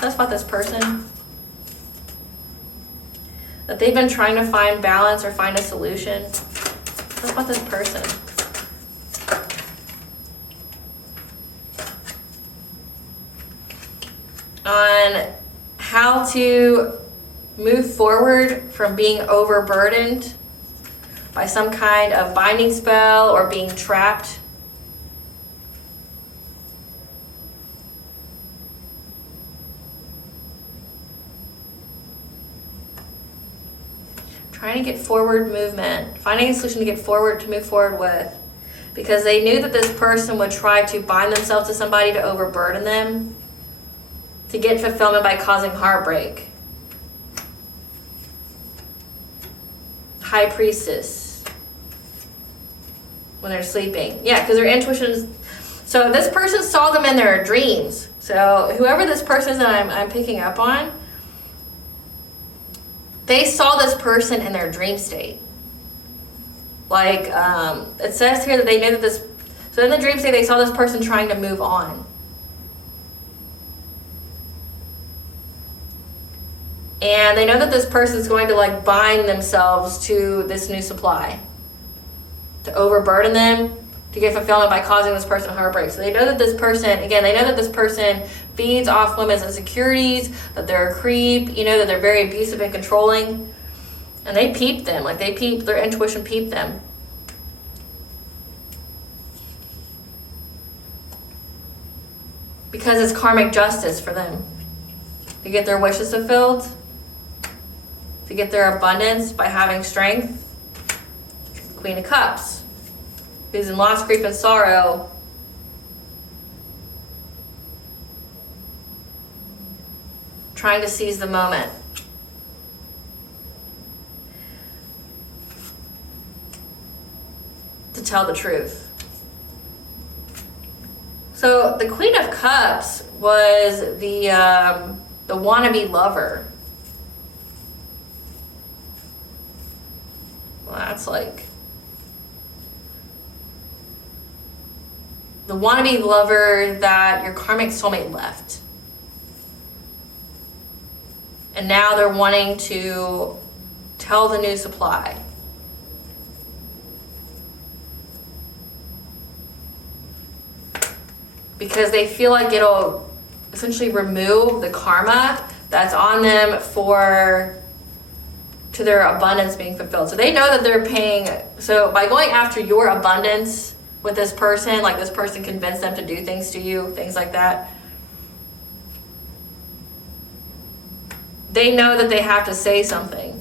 That's about this person. That they've been trying to find balance or find a solution. That's about this person. On how to move forward from being overburdened by some kind of binding spell or being trapped. Trying to get forward movement, finding a solution to get forward, to move forward with. Because they knew that this person would try to bind themselves to somebody to overburden them, to get fulfillment by causing heartbreak. High priestess. When they're sleeping. Yeah, because their intuition is... So this person saw them in their dreams. So whoever this person is that I'm picking up on, they saw this person in their dream state. Like, it says here that they knew that this... So in the dream state, they saw this person trying to move on. And they know that this person's going to like bind themselves to this new supply. To overburden them, to get fulfillment by causing this person heartbreak. So they know that this person, again, they know that this person feeds off women's insecurities, that they're a creep, you know, that they're very abusive and controlling. And they peep them, like they peep, their intuition peep them. Because it's karmic justice for them. To get their wishes fulfilled. To get their abundance by having strength. Queen of Cups. Who's in loss, grief, and sorrow. Trying to seize the moment. To tell the truth. So the Queen of Cups was the wannabe lover. Well, that's like the wannabe lover that your karmic soulmate left. And now they're wanting to tell the new supply. Because they feel like it'll essentially remove the karma that's on them to their abundance being fulfilled. So they know that they're paying, so by going after your abundance with this person, like this person convinced them to do things to you, things like that, they know that they have to say something.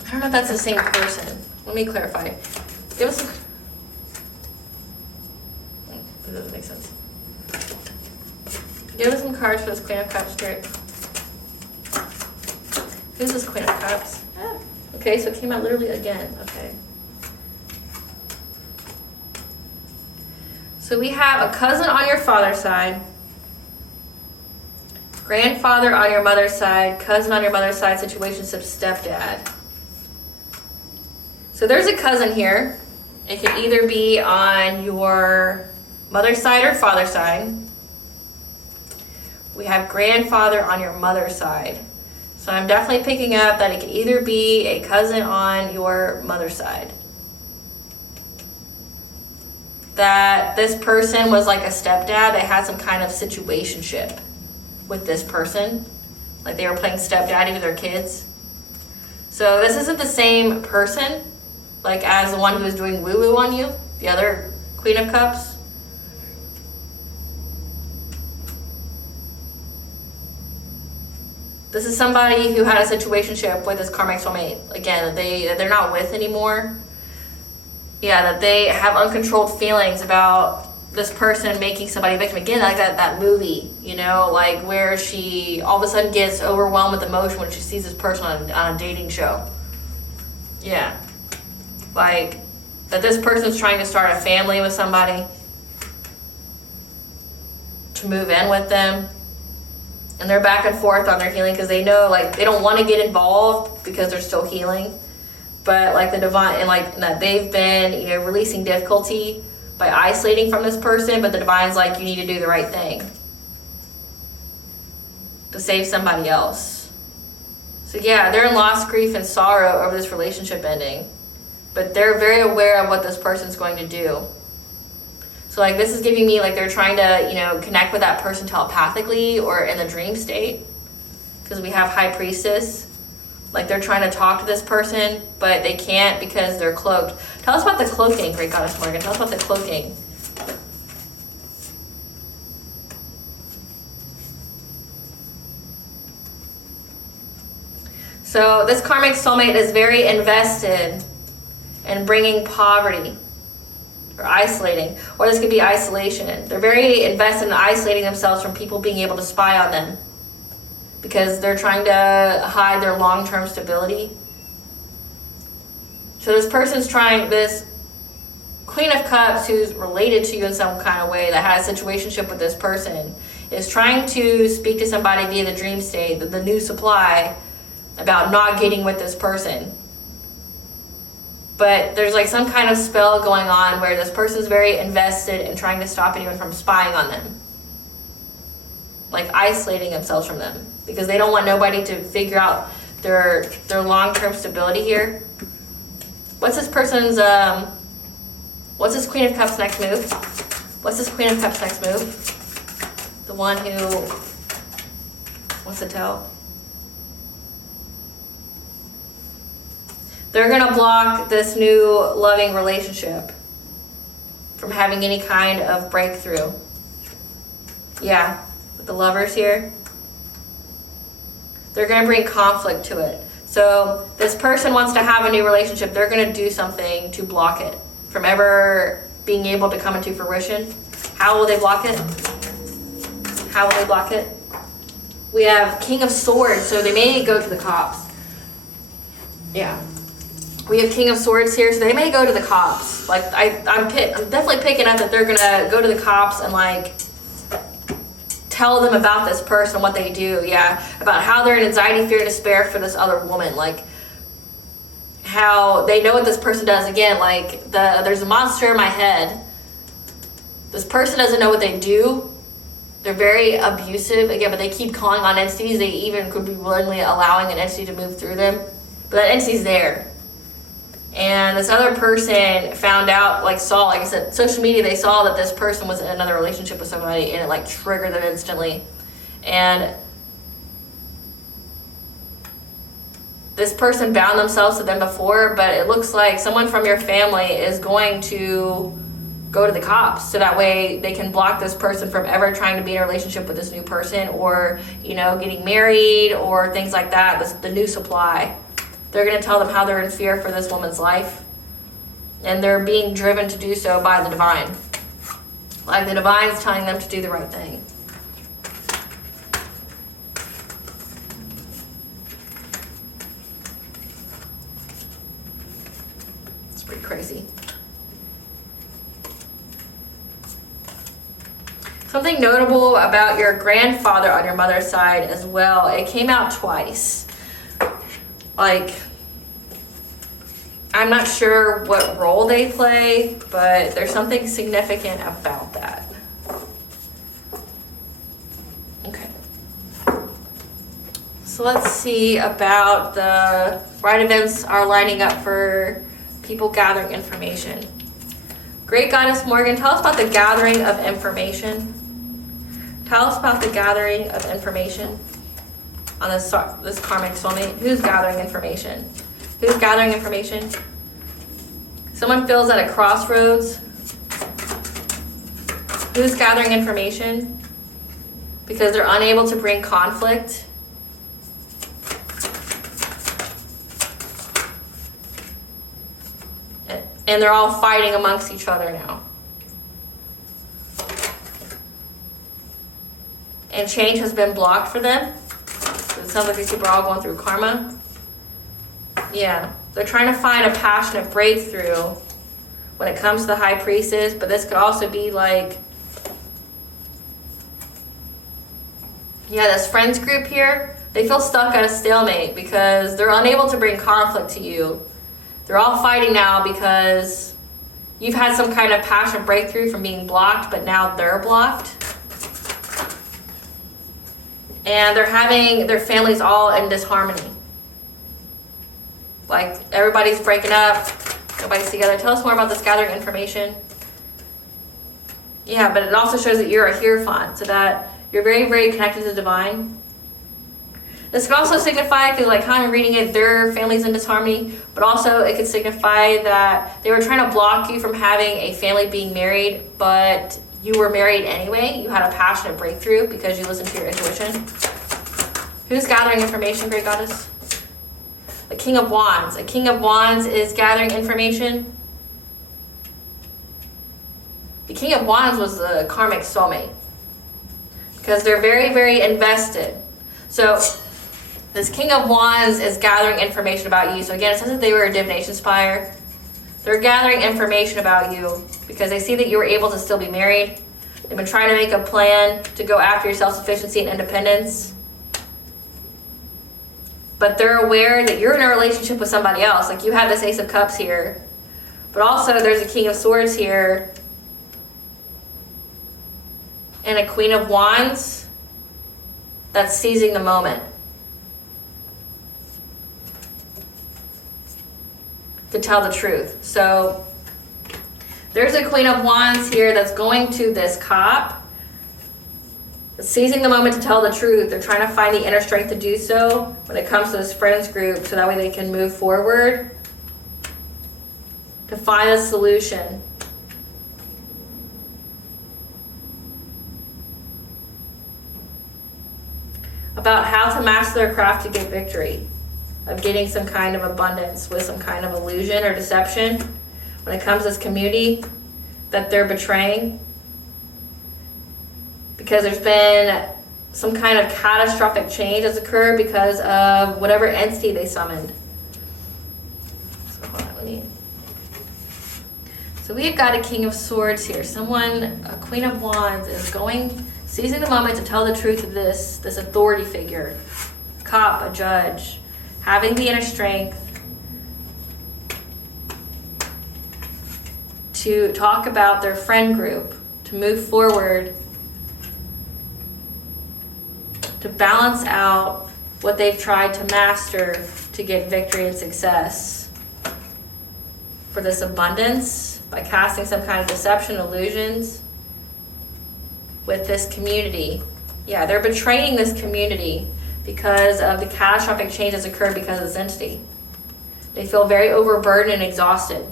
I don't know if that's the same person. Let me clarify. Give us that doesn't make sense. Give us some cards for this Queen of Cups trick. Who's this Queen of Cups? Okay, so it came out literally again. Okay. So we have a cousin on your father's side, grandfather on your mother's side, cousin on your mother's side, situationship, stepdad. So there's a cousin here. It could either be on your mother's side or father's side. We have grandfather on your mother's side. So I'm definitely picking up that it could either be a cousin on your mother's side. That this person was like a stepdad. They had some kind of situationship with this person. Like they were playing stepdaddy with their kids. So this isn't the same person, like as the one who was doing woo-woo on you, the other Queen of Cups. This is somebody who had a situationship with his karmic soulmate. Again, that they're not with anymore. Yeah, that they have uncontrolled feelings about this person making somebody a victim. Again, like that movie, you know, like where she all of a sudden gets overwhelmed with emotion when she sees this person on a dating show. Yeah. Like that this person's trying to start a family with somebody, to move in with them, and they're back and forth on their healing because they know, like, they don't want to get involved because they're still healing, but like the divine, and like that they've been, you know, releasing difficulty by isolating from this person, but the divine's like, you need to do the right thing to save somebody else. So yeah, they're in loss, grief, and sorrow over this relationship ending, but they're very aware of what this person's going to do. So like this is giving me like they're trying to, you know, connect with that person telepathically or in the dream state, because we have High Priestess. Like they're trying to talk to this person, but they can't because they're cloaked. Tell us about the cloaking, Great Goddess Morgan. Tell us about the cloaking. So this karmic soulmate is very invested in bringing poverty or isolating, or this could be isolation. They're very invested in isolating themselves from people being able to spy on them, because they're trying to hide their long-term stability. So this person's trying, this Queen of Cups who's related to you in some kind of way, that has a situationship with this person, is trying to speak to somebody via the dream state, the new supply, about not getting with this person. But there's like some kind of spell going on where this person's very invested in trying to stop anyone from spying on them, like isolating themselves from them, because they don't want nobody to figure out their long-term stability here. What's this person's what's this Queen of Cups next move? What's this Queen of Cups next move? The one who wants to tell. They're gonna block this new loving relationship from having any kind of breakthrough. Yeah, with the Lovers here. They're gonna bring conflict to it. So this person wants to have a new relationship. They're gonna do something to block it from ever being able to come into fruition. How will they block it? How will they block it? We have King of Swords, so they may go to the cops. Yeah. We have King of Swords here, so they may go to the cops. Like, I'm definitely picking up that they're gonna go to the cops and like tell them about this person, what they do, yeah, about how they're in anxiety, fear, and despair for this other woman, like how they know what this person does. Again, like there's a monster in my head. This person doesn't know what they do. They're very abusive, again, but they keep calling on entities. They even could be willingly allowing an entity to move through them, but that entity's there. And this other person found out, like saw, like I said, social media, they saw that this person was in another relationship with somebody, and it like triggered them instantly. And this person bound themselves to them before, but it looks like someone from your family is going to go to the cops, so that way they can block this person from ever trying to be in a relationship with this new person, or, you know, getting married or things like that. The new supply. They're going to tell them how they're in fear for this woman's life, and they're being driven to do so by the divine. Like the divine's telling them to do the right thing. It's pretty crazy. Something notable about your grandfather on your mother's side as well. It came out twice. Like, I'm not sure what role they play, but there's something significant about that. Okay. So let's see about the right events are lining up for people gathering information. Great Goddess Morgan, tell us about the gathering of information. Tell us about the gathering of information on this karmic soulmate. Who's gathering information? Who's gathering information? Someone feels at a crossroads. Who's gathering information? Because they're unable to bring conflict. And they're all fighting amongst each other now. and change has been blocked for them. It sounds like these people are all going through karma. Yeah, they're trying to find a passionate breakthrough when it comes to the High Priestess, but this could also be like, yeah, this friends group here, they feel stuck at a stalemate because they're unable to bring conflict to you. They're all fighting now because you've had some kind of passionate breakthrough from being blocked, but now they're blocked. And they're having their families all in disharmony. Like, everybody's breaking up, nobody's together. Tell us more about this gathering information. Yeah, but it also shows that you're a Hierophant, so that you're very, very connected to the divine. This could also signify, because like how I'm reading it, their family's in disharmony, but also it could signify that they were trying to block you from having a family being married, but you were married anyway. You had a passionate breakthrough because you listened to your intuition. Who's gathering information, Great Goddess? The King of Wands. A King of Wands is gathering information. The King of Wands was the karmic soulmate because they're very, very invested. So this King of Wands is gathering information about you. So again, it says that they were a divination spire. They're gathering information about you because they see that you were able to still be married. They've been trying to make a plan to go after your self-sufficiency and independence. But they're aware that you're in a relationship with somebody else. Like, you have this Ace of Cups here. But also there's a King of Swords here. And a Queen of Wands that's seizing the moment to tell the truth. So there's a Queen of Wands here that's going to this cop, seizing the moment to tell the truth. They're trying to find the inner strength to do so when it comes to this friends group, so that way they can move forward to find a solution. About how to master their craft to get victory, of getting some kind of abundance with some kind of illusion or deception when it comes to this community that they're betraying. Because there's been some kind of catastrophic change that's occurred because of whatever entity they summoned. So hold on, So we've got a King of Swords here. A Queen of Wands is seizing the moment to tell the truth of this authority figure, cop, a judge, having the inner strength to talk about their friend group, to move forward, to balance out what they've tried to master to get victory and success for this abundance by casting some kind of deception, illusions with this community. Yeah, they're betraying this community because of the catastrophic change that's occurred because of this entity. They feel very overburdened and exhausted.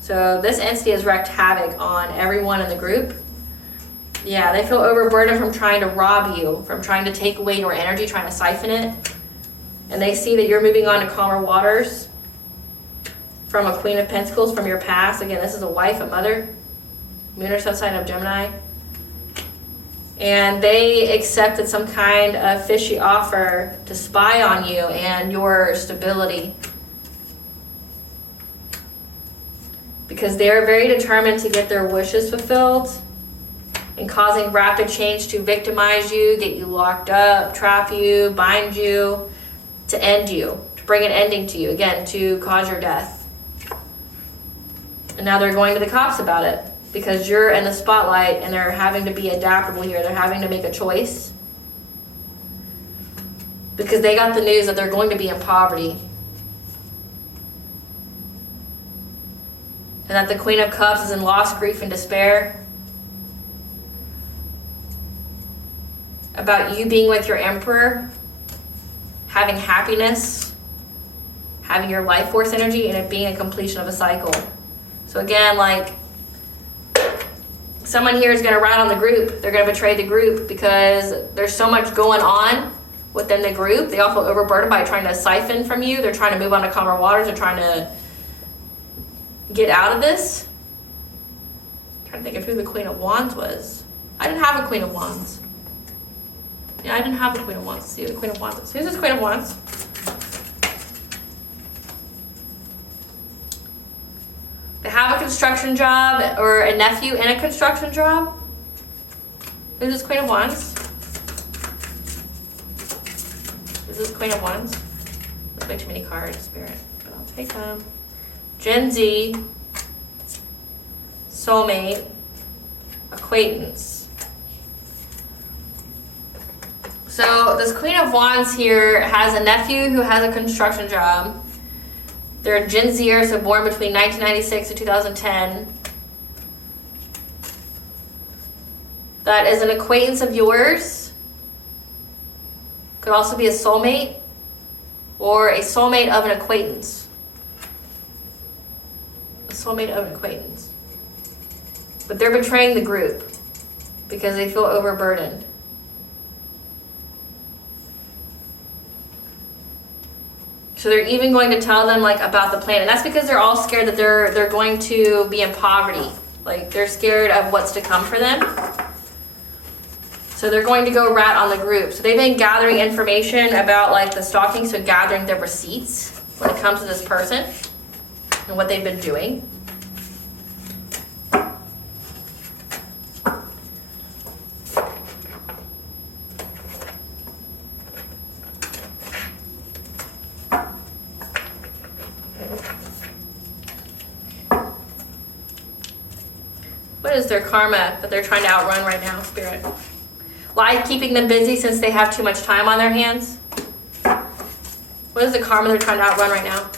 So this entity has wreaked havoc on everyone in the group. Yeah, they feel overburdened from trying to rob you, from trying to take away your energy, trying to siphon it. And they see that you're moving on to calmer waters from a Queen of Pentacles from your past. Again, this is a wife, a mother, moon or sun sign of Gemini. And they accepted some kind of fishy offer to spy on you and your stability. Because they're very determined to get their wishes fulfilled and causing rapid change to victimize you, get you locked up, trap you, bind you, to end you, to bring an ending to you, again, to cause your death. And now they're going to the cops about it because you're in the spotlight and they're having to be adaptable here. They're having to make a choice because they got the news that they're going to be in poverty. And that the Queen of Cups is in loss, grief, and despair. About you being with your Emperor, having happiness, having your life force energy, and it being a completion of a cycle. So again, like, someone here is going to rat on the group. They're going to betray the group because there's so much going on within the group. They all feel overburdened by trying to siphon from you. They're trying to move on to calmer waters. They're trying to get out of this. I'm trying to think of who the Queen of Wands was. I didn't have a Queen of Wands. Yeah, I didn't have the Queen of Wands. Let's see what the Queen of Wands is. Who's this Queen of Wands? They have a construction job or a nephew in a construction job. Who's this Queen of Wands? Who's this Queen of Wands? There's way too many cards, Spirit, but I'll take them. Gen Z, soulmate, acquaintance. So this Queen of Wands here has a nephew who has a construction job. They're a Gen Zer, so born between 1996 and 2010. That is an acquaintance of yours. Could also be a soulmate or a soulmate of an acquaintance. A soulmate of an acquaintance. But they're betraying the group because they feel overburdened. So they're even going to tell them like about the plan. And that's because they're all scared that they're going to be in poverty. Like they're scared of what's to come for them. So they're going to go rat on the group. So they've been gathering information about like the stalking, so gathering their receipts when it comes to this person and what they've been doing. What is their karma that they're trying to outrun right now, Spirit? Why keeping them busy since they have too much time on their hands? What is the karma they're trying to outrun right now?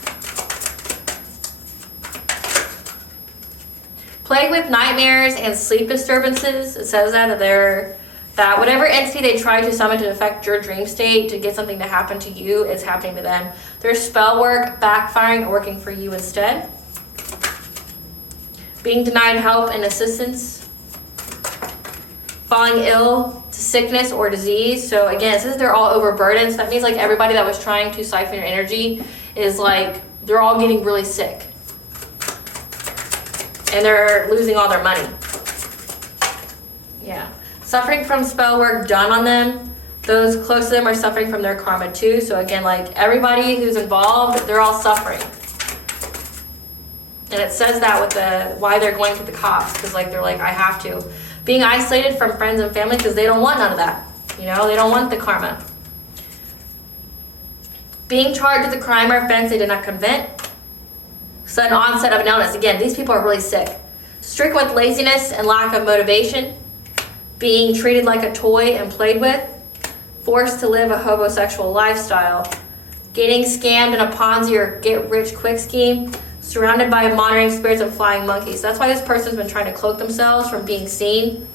Plagued with nightmares and sleep disturbances. It says that whatever entity they try to summon to affect your dream state to get something to happen to you, it's happening to them. Their spell work backfiring and working for you instead. Being denied help and assistance. Falling ill to sickness or disease. So again, it says they're all overburdened. So that means like everybody that was trying to siphon your energy is like, they're all getting really sick. And they're losing all their money. Yeah. Suffering from spell work done on them. Those close to them are suffering from their karma too. So again, like everybody who's involved, they're all suffering. And it says that with why they're going to the cops. Because like they're like, I have to. Being isolated from friends and family because they don't want none of that. You know, they don't want the karma. Being charged with a crime or offense they did not commit. Sudden onset of an illness. Again, these people are really sick. Stricken with laziness and lack of motivation. Being treated like a toy and played with. Forced to live a homosexual lifestyle. Getting scammed in a Ponzi or get-rich-quick scheme. Surrounded by monitoring spirits and flying monkeys. That's why this person's been trying to cloak themselves from being seen.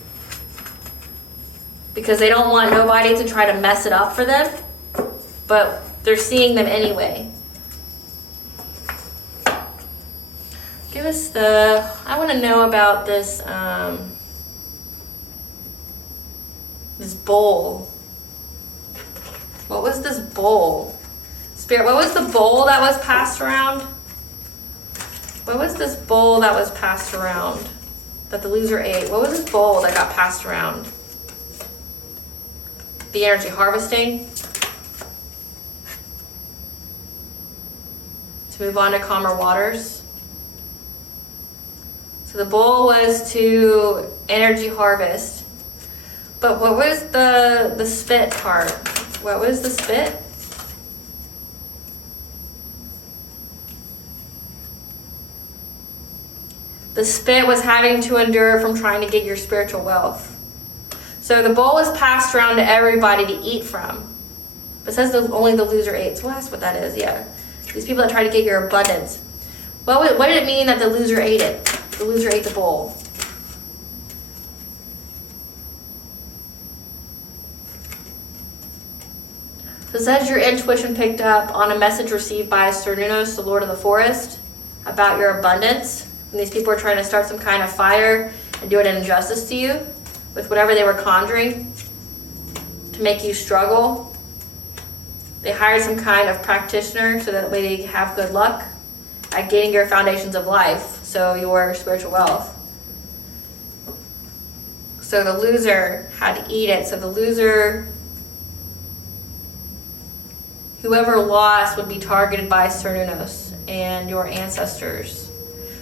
Because they don't want nobody to try to mess it up for them. But they're seeing them anyway. Give us I want to know about this, this bowl. What was this bowl? Spirit, what was the bowl that was passed around? What was this bowl that was passed around that the loser ate? What was this bowl that got passed around? The energy harvesting. To move on to calmer waters. So the bowl was to energy harvest. But what was the spit part? What was the spit? The spit was having to endure from trying to get your spiritual wealth. So the bowl was passed around to everybody to eat from. But it says only the loser ate. So that's what that is, yeah. These people that try to get your abundance. What did it mean that the loser ate it? The loser ate the bowl. So it says your intuition picked up on a message received by Cernunnos, the Lord of the Forest, about your abundance. And these people are trying to start some kind of fire and do an injustice to you with whatever they were conjuring to make you struggle. They hired some kind of practitioner so that way they have good luck at gaining your foundations of life, so your spiritual wealth. So the loser had to eat it. So the loser whoever lost would be targeted by Cernunnos and your ancestors.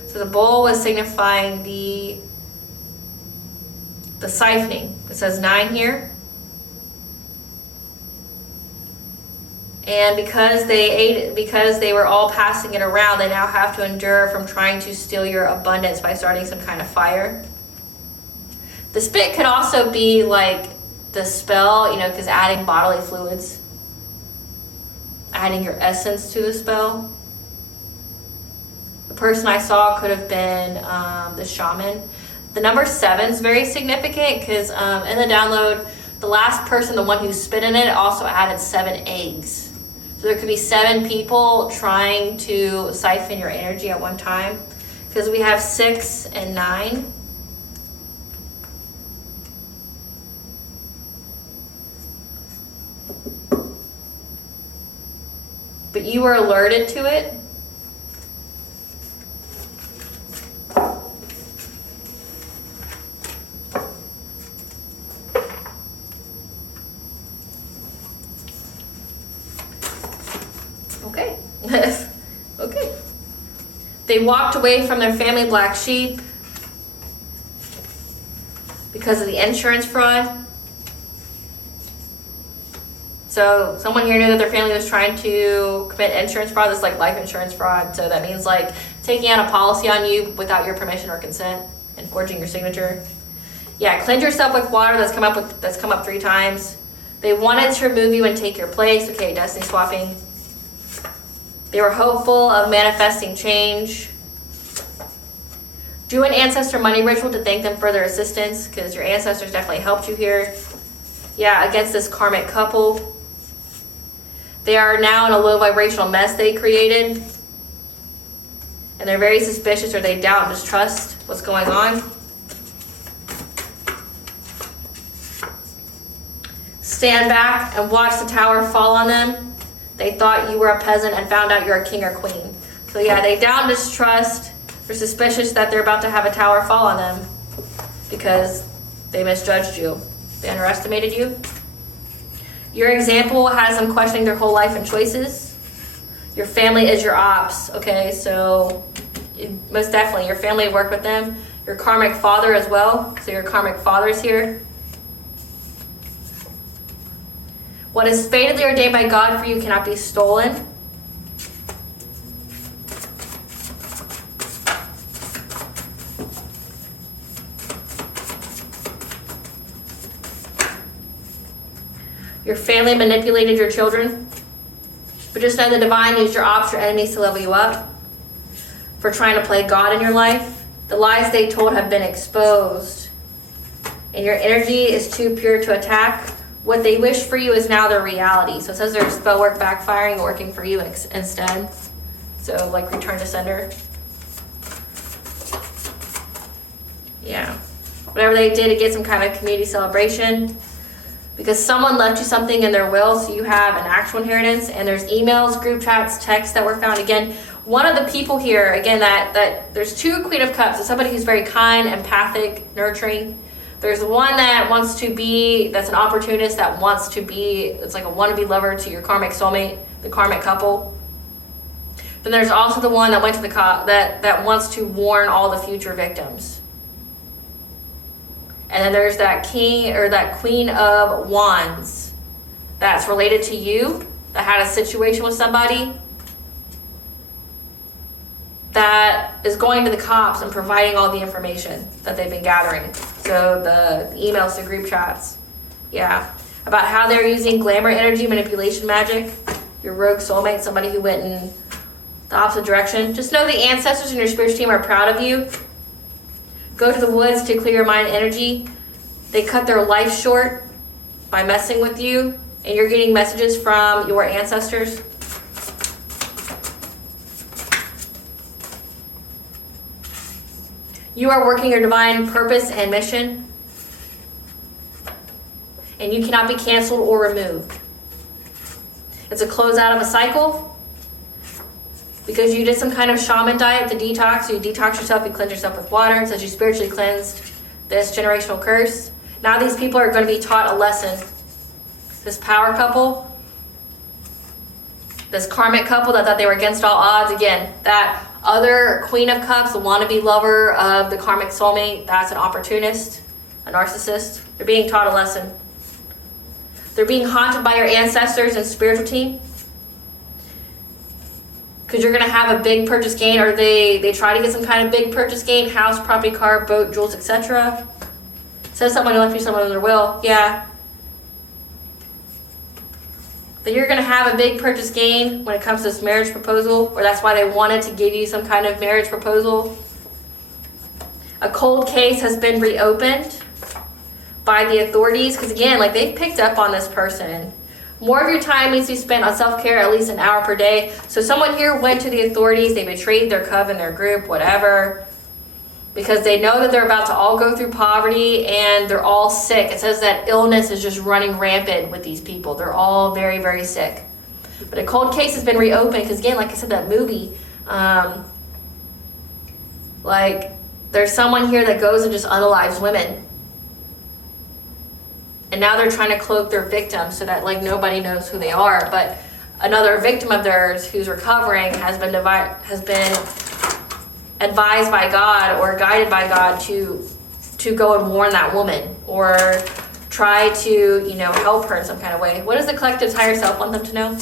So the bowl was signifying the siphoning. It says 9 here. And because they were all passing it around, they now have to endure from trying to steal your abundance by starting some kind of fire. The spit could also be like the spell, you know, because adding bodily fluids, adding your essence to the spell. The person I saw could have been the shaman. The number 7 is very significant because in the download, the last person, the one who spit in it, also added 7 eggs. So there could be 7 people trying to siphon your energy at one time, because we have 6 and 9. But you were alerted to it. Okay. Okay. They walked away from their family black sheep because of the insurance fraud. So someone here knew that their family was trying to commit insurance fraud. That's like life insurance fraud. So that means like taking out a policy on you without your permission or consent and forging your signature. Yeah, cleanse yourself with water. That's come up 3 times. They wanted to remove you and take your place. Okay, destiny swapping. They were hopeful of manifesting change. Do an ancestor money ritual to thank them for their assistance, because your ancestors definitely helped you here. Yeah, against this karmic couple. They are now in a low vibrational mess they created. And they're very suspicious, or they doubt and distrust what's going on. Stand back and watch the tower fall on them. They thought you were a peasant and found out you're a king or queen. So yeah, they doubt and distrust. They're suspicious that they're about to have a tower fall on them because they misjudged you. They underestimated you. Your example has them questioning their whole life and choices. Your family is your ops, okay? So most definitely, your family work with them. Your karmic father as well. So your karmic father's here. What is fatally ordained by God for you cannot be stolen. Your family manipulated your children. But just know the divine used your ops, your enemies, to level you up for trying to play God in your life. The lies they told have been exposed. And your energy is too pure to attack. What they wish for you is now their reality. So it says their spell work backfiring, working for you instead. So like return to sender. Yeah. Whatever they did to get some kind of community celebration. Because someone left you something in their will, so you have an actual inheritance. And there's emails, group chats, texts that were found. Again, one of the people here, again, that there's 2 Queen of Cups. So somebody who's very kind, empathic, nurturing. There's one that wants to be, that's an opportunist that wants to be, it's like a wannabe lover to your karmic soulmate, the karmic couple. Then there's also the one that went to the that wants to warn all the future victims. And then there's that king or that Queen of Wands that's related to you, that had a situation with somebody, that is going to the cops and providing all the information that they've been gathering. So the emails, the group chats, yeah, about how they're using glamour energy, manipulation magic, your rogue soulmate, somebody who went in the opposite direction. Just know the ancestors and your spiritual team are proud of you. Go to the woods to clear your mind energy. They cut their life short by messing with you, and you're getting messages from your ancestors. You are working your divine purpose and mission, and you cannot be canceled or removed. It's a closeout of a cycle because you did some kind of shaman diet, the detox. So you detox yourself, you cleanse yourself with water. It says you spiritually cleansed this generational curse. Now these people are going to be taught a lesson. This power couple, This karmic couple that thought they were against all odds, again, that other Queen of Cups, the wannabe lover of the karmic soulmate, that's an opportunist, a narcissist. They're being taught a lesson. They're being haunted by your ancestors and spiritual team. Because you're going to have a big purchase gain, or they try to get some kind of big purchase gain, house, property, car, boat, jewels, etc. Says someone who left you someone in their will. Yeah. That you're going to have a big purchase gain when it comes to this marriage proposal, or that's why they wanted to give you some kind of marriage proposal. A cold case has been reopened by the authorities, because again, like, they've picked up on this person. More of your time needs to be spent on self-care, at least an hour per day. So someone here went to the authorities, they betrayed their coven, their group, whatever, because they know that they're about to all go through poverty and they're all sick. It says that illness is just running rampant with these people. They're all very, very sick. But a cold case has been reopened because, again, like I said, that movie, like, there's someone here that goes and just unalives women. And now they're trying to cloak their victim so that, like, nobody knows who they are. But another victim of theirs who's recovering has been advised by God or guided by God to go and warn that woman or try to, you know, help her in some kind of way. What does the collective's higher self want them to know?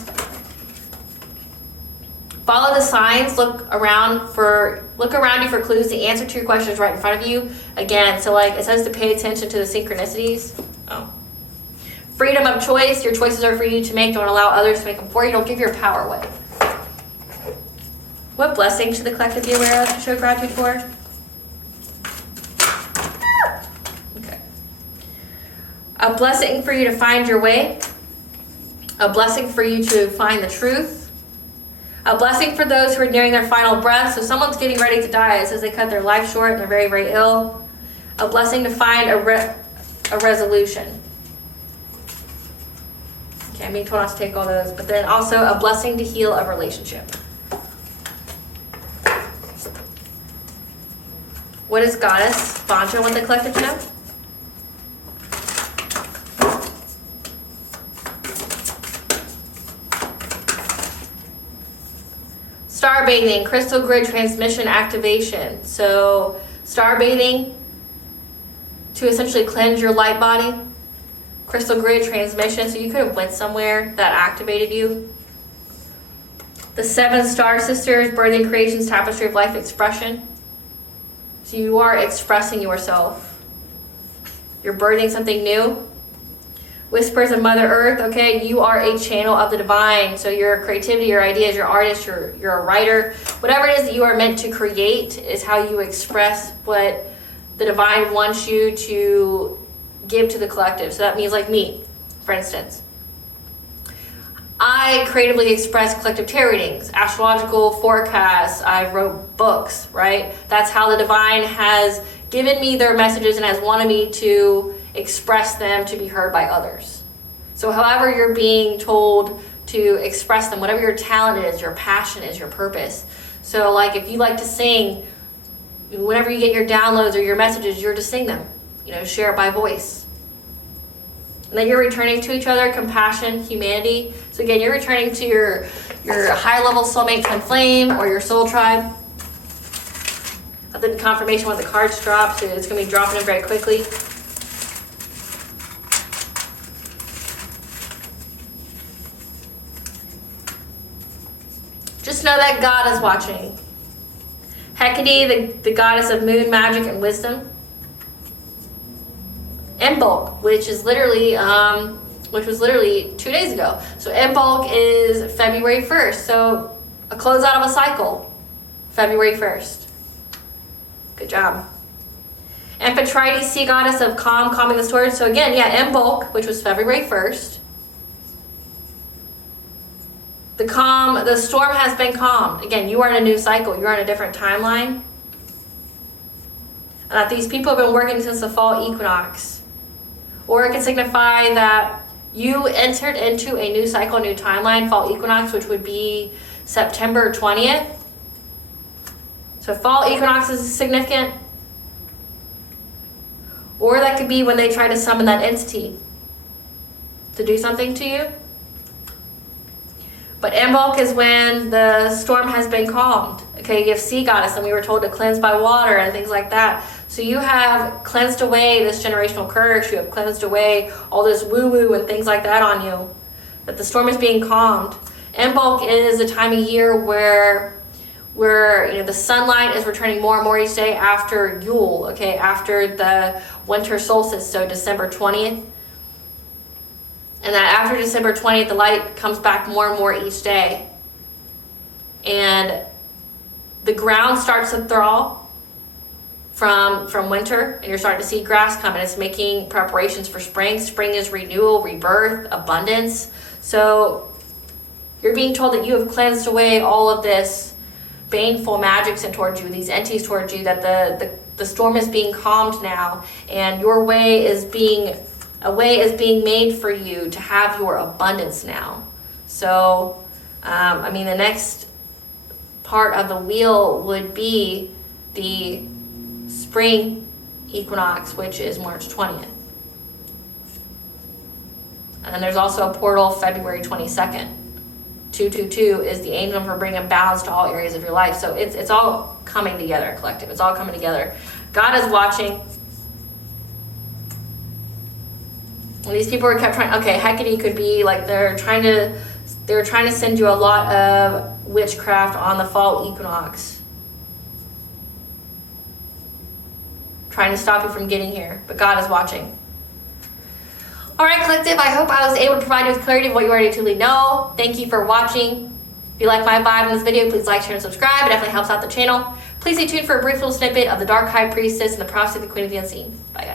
Follow the signs. Look around you for clues. The answer to your question is right in front of you. Again, so like it says to pay attention to the synchronicities. Oh. Freedom of choice. Your choices are for you to make. Don't allow others to make them for you. Don't give your power away. What blessing should the collective be aware of to show gratitude for? Okay. A blessing for you to find your way. A blessing for you to find the truth. A blessing for those who are nearing their final breath. So someone's getting ready to die. It says they cut their life short and they're very, very ill. A blessing to find a resolution. Okay, I'm being told not to take all those. But then also a blessing to heal a relationship. What is Goddess Bancha want the collective to know? Star bathing, crystal grid transmission activation. So star bathing to essentially cleanse your light body. Crystal grid transmission, so you could have went somewhere that activated you. The 7 star sisters, birthing creations, tapestry of life expression. So you are expressing yourself. You're birthing something new. Whispers of Mother Earth, okay, you are a channel of the divine. So your creativity, your ideas, your artist, you're a writer. Whatever it is that you are meant to create is how you express what the divine wants you to give to the collective. So that means like me, for instance. I creatively express collective tarot readings, astrological forecasts, I wrote books, right? That's how the divine has given me their messages and has wanted me to express them to be heard by others. So however you're being told to express them, whatever your talent is, your passion is, your purpose. So like if you like to sing, whenever you get your downloads or your messages, you're to sing them, you know, share it by voice. And then you're returning to each other, compassion, humanity. So again, you're returning to your high level soulmate twin flame or your soul tribe. I did confirmation when the cards drop, so it's going to be dropping in very quickly. Just know that God is watching. Hecate, the goddess of moon, magic, and wisdom. Imbolc, which was literally 2 days ago. So Imbolc is February 1st. So a closeout of a cycle, February 1st. Good job. Amphitrite, sea goddess of calming the storm. So again, yeah, Imbolc, which was February 1st. The storm has been calmed. Again, you are in a new cycle. You're in a different timeline. And that these people have been working since the fall equinox. Or it can signify that you entered into a new cycle, new timeline, fall equinox, which would be September 20th. So fall equinox is significant. Or that could be when they try to summon that entity to do something to you. But Imbolc is when the storm has been calmed. Okay, you have Sea Goddess, and we were told to cleanse by water and things like that. So you have cleansed away this generational curse. You have cleansed away all this woo-woo and things like that on you. That the storm is being calmed. Imbolc is a time of year where the sunlight is returning more and more each day after Yule, okay, after the winter solstice, so December 20th. And that after December 20th, the light comes back more and more each day. And the ground starts to thaw from winter, and you're starting to see grass come, and it's making preparations for spring. Spring is renewal, rebirth, abundance. So you're being told that you have cleansed away all of this baneful magics in towards you, these entities towards you, that the storm is being calmed now, and your way is being made for you to have your abundance now. So the next part of the wheel would be the spring equinox, which is March 20th. And then there's also a portal February 22nd. 222 is the angel for bringing balance to all areas of your life. So it's all coming together, collective. It's all coming together. God is watching. And these people were kept trying. Okay, Hecate could be like they're trying to send you a lot of witchcraft on the fall equinox, trying to stop you from getting here. But God is watching. All right, collective, I hope I was able to provide you with clarity of what you already truly know. Thank you for watching. If you like my vibe in this video, please like, share, and subscribe. It definitely helps out the channel. Please stay tuned for a brief little snippet of the Dark High Priestess and the Prophecy of the Queen of the Unseen. Bye, guys.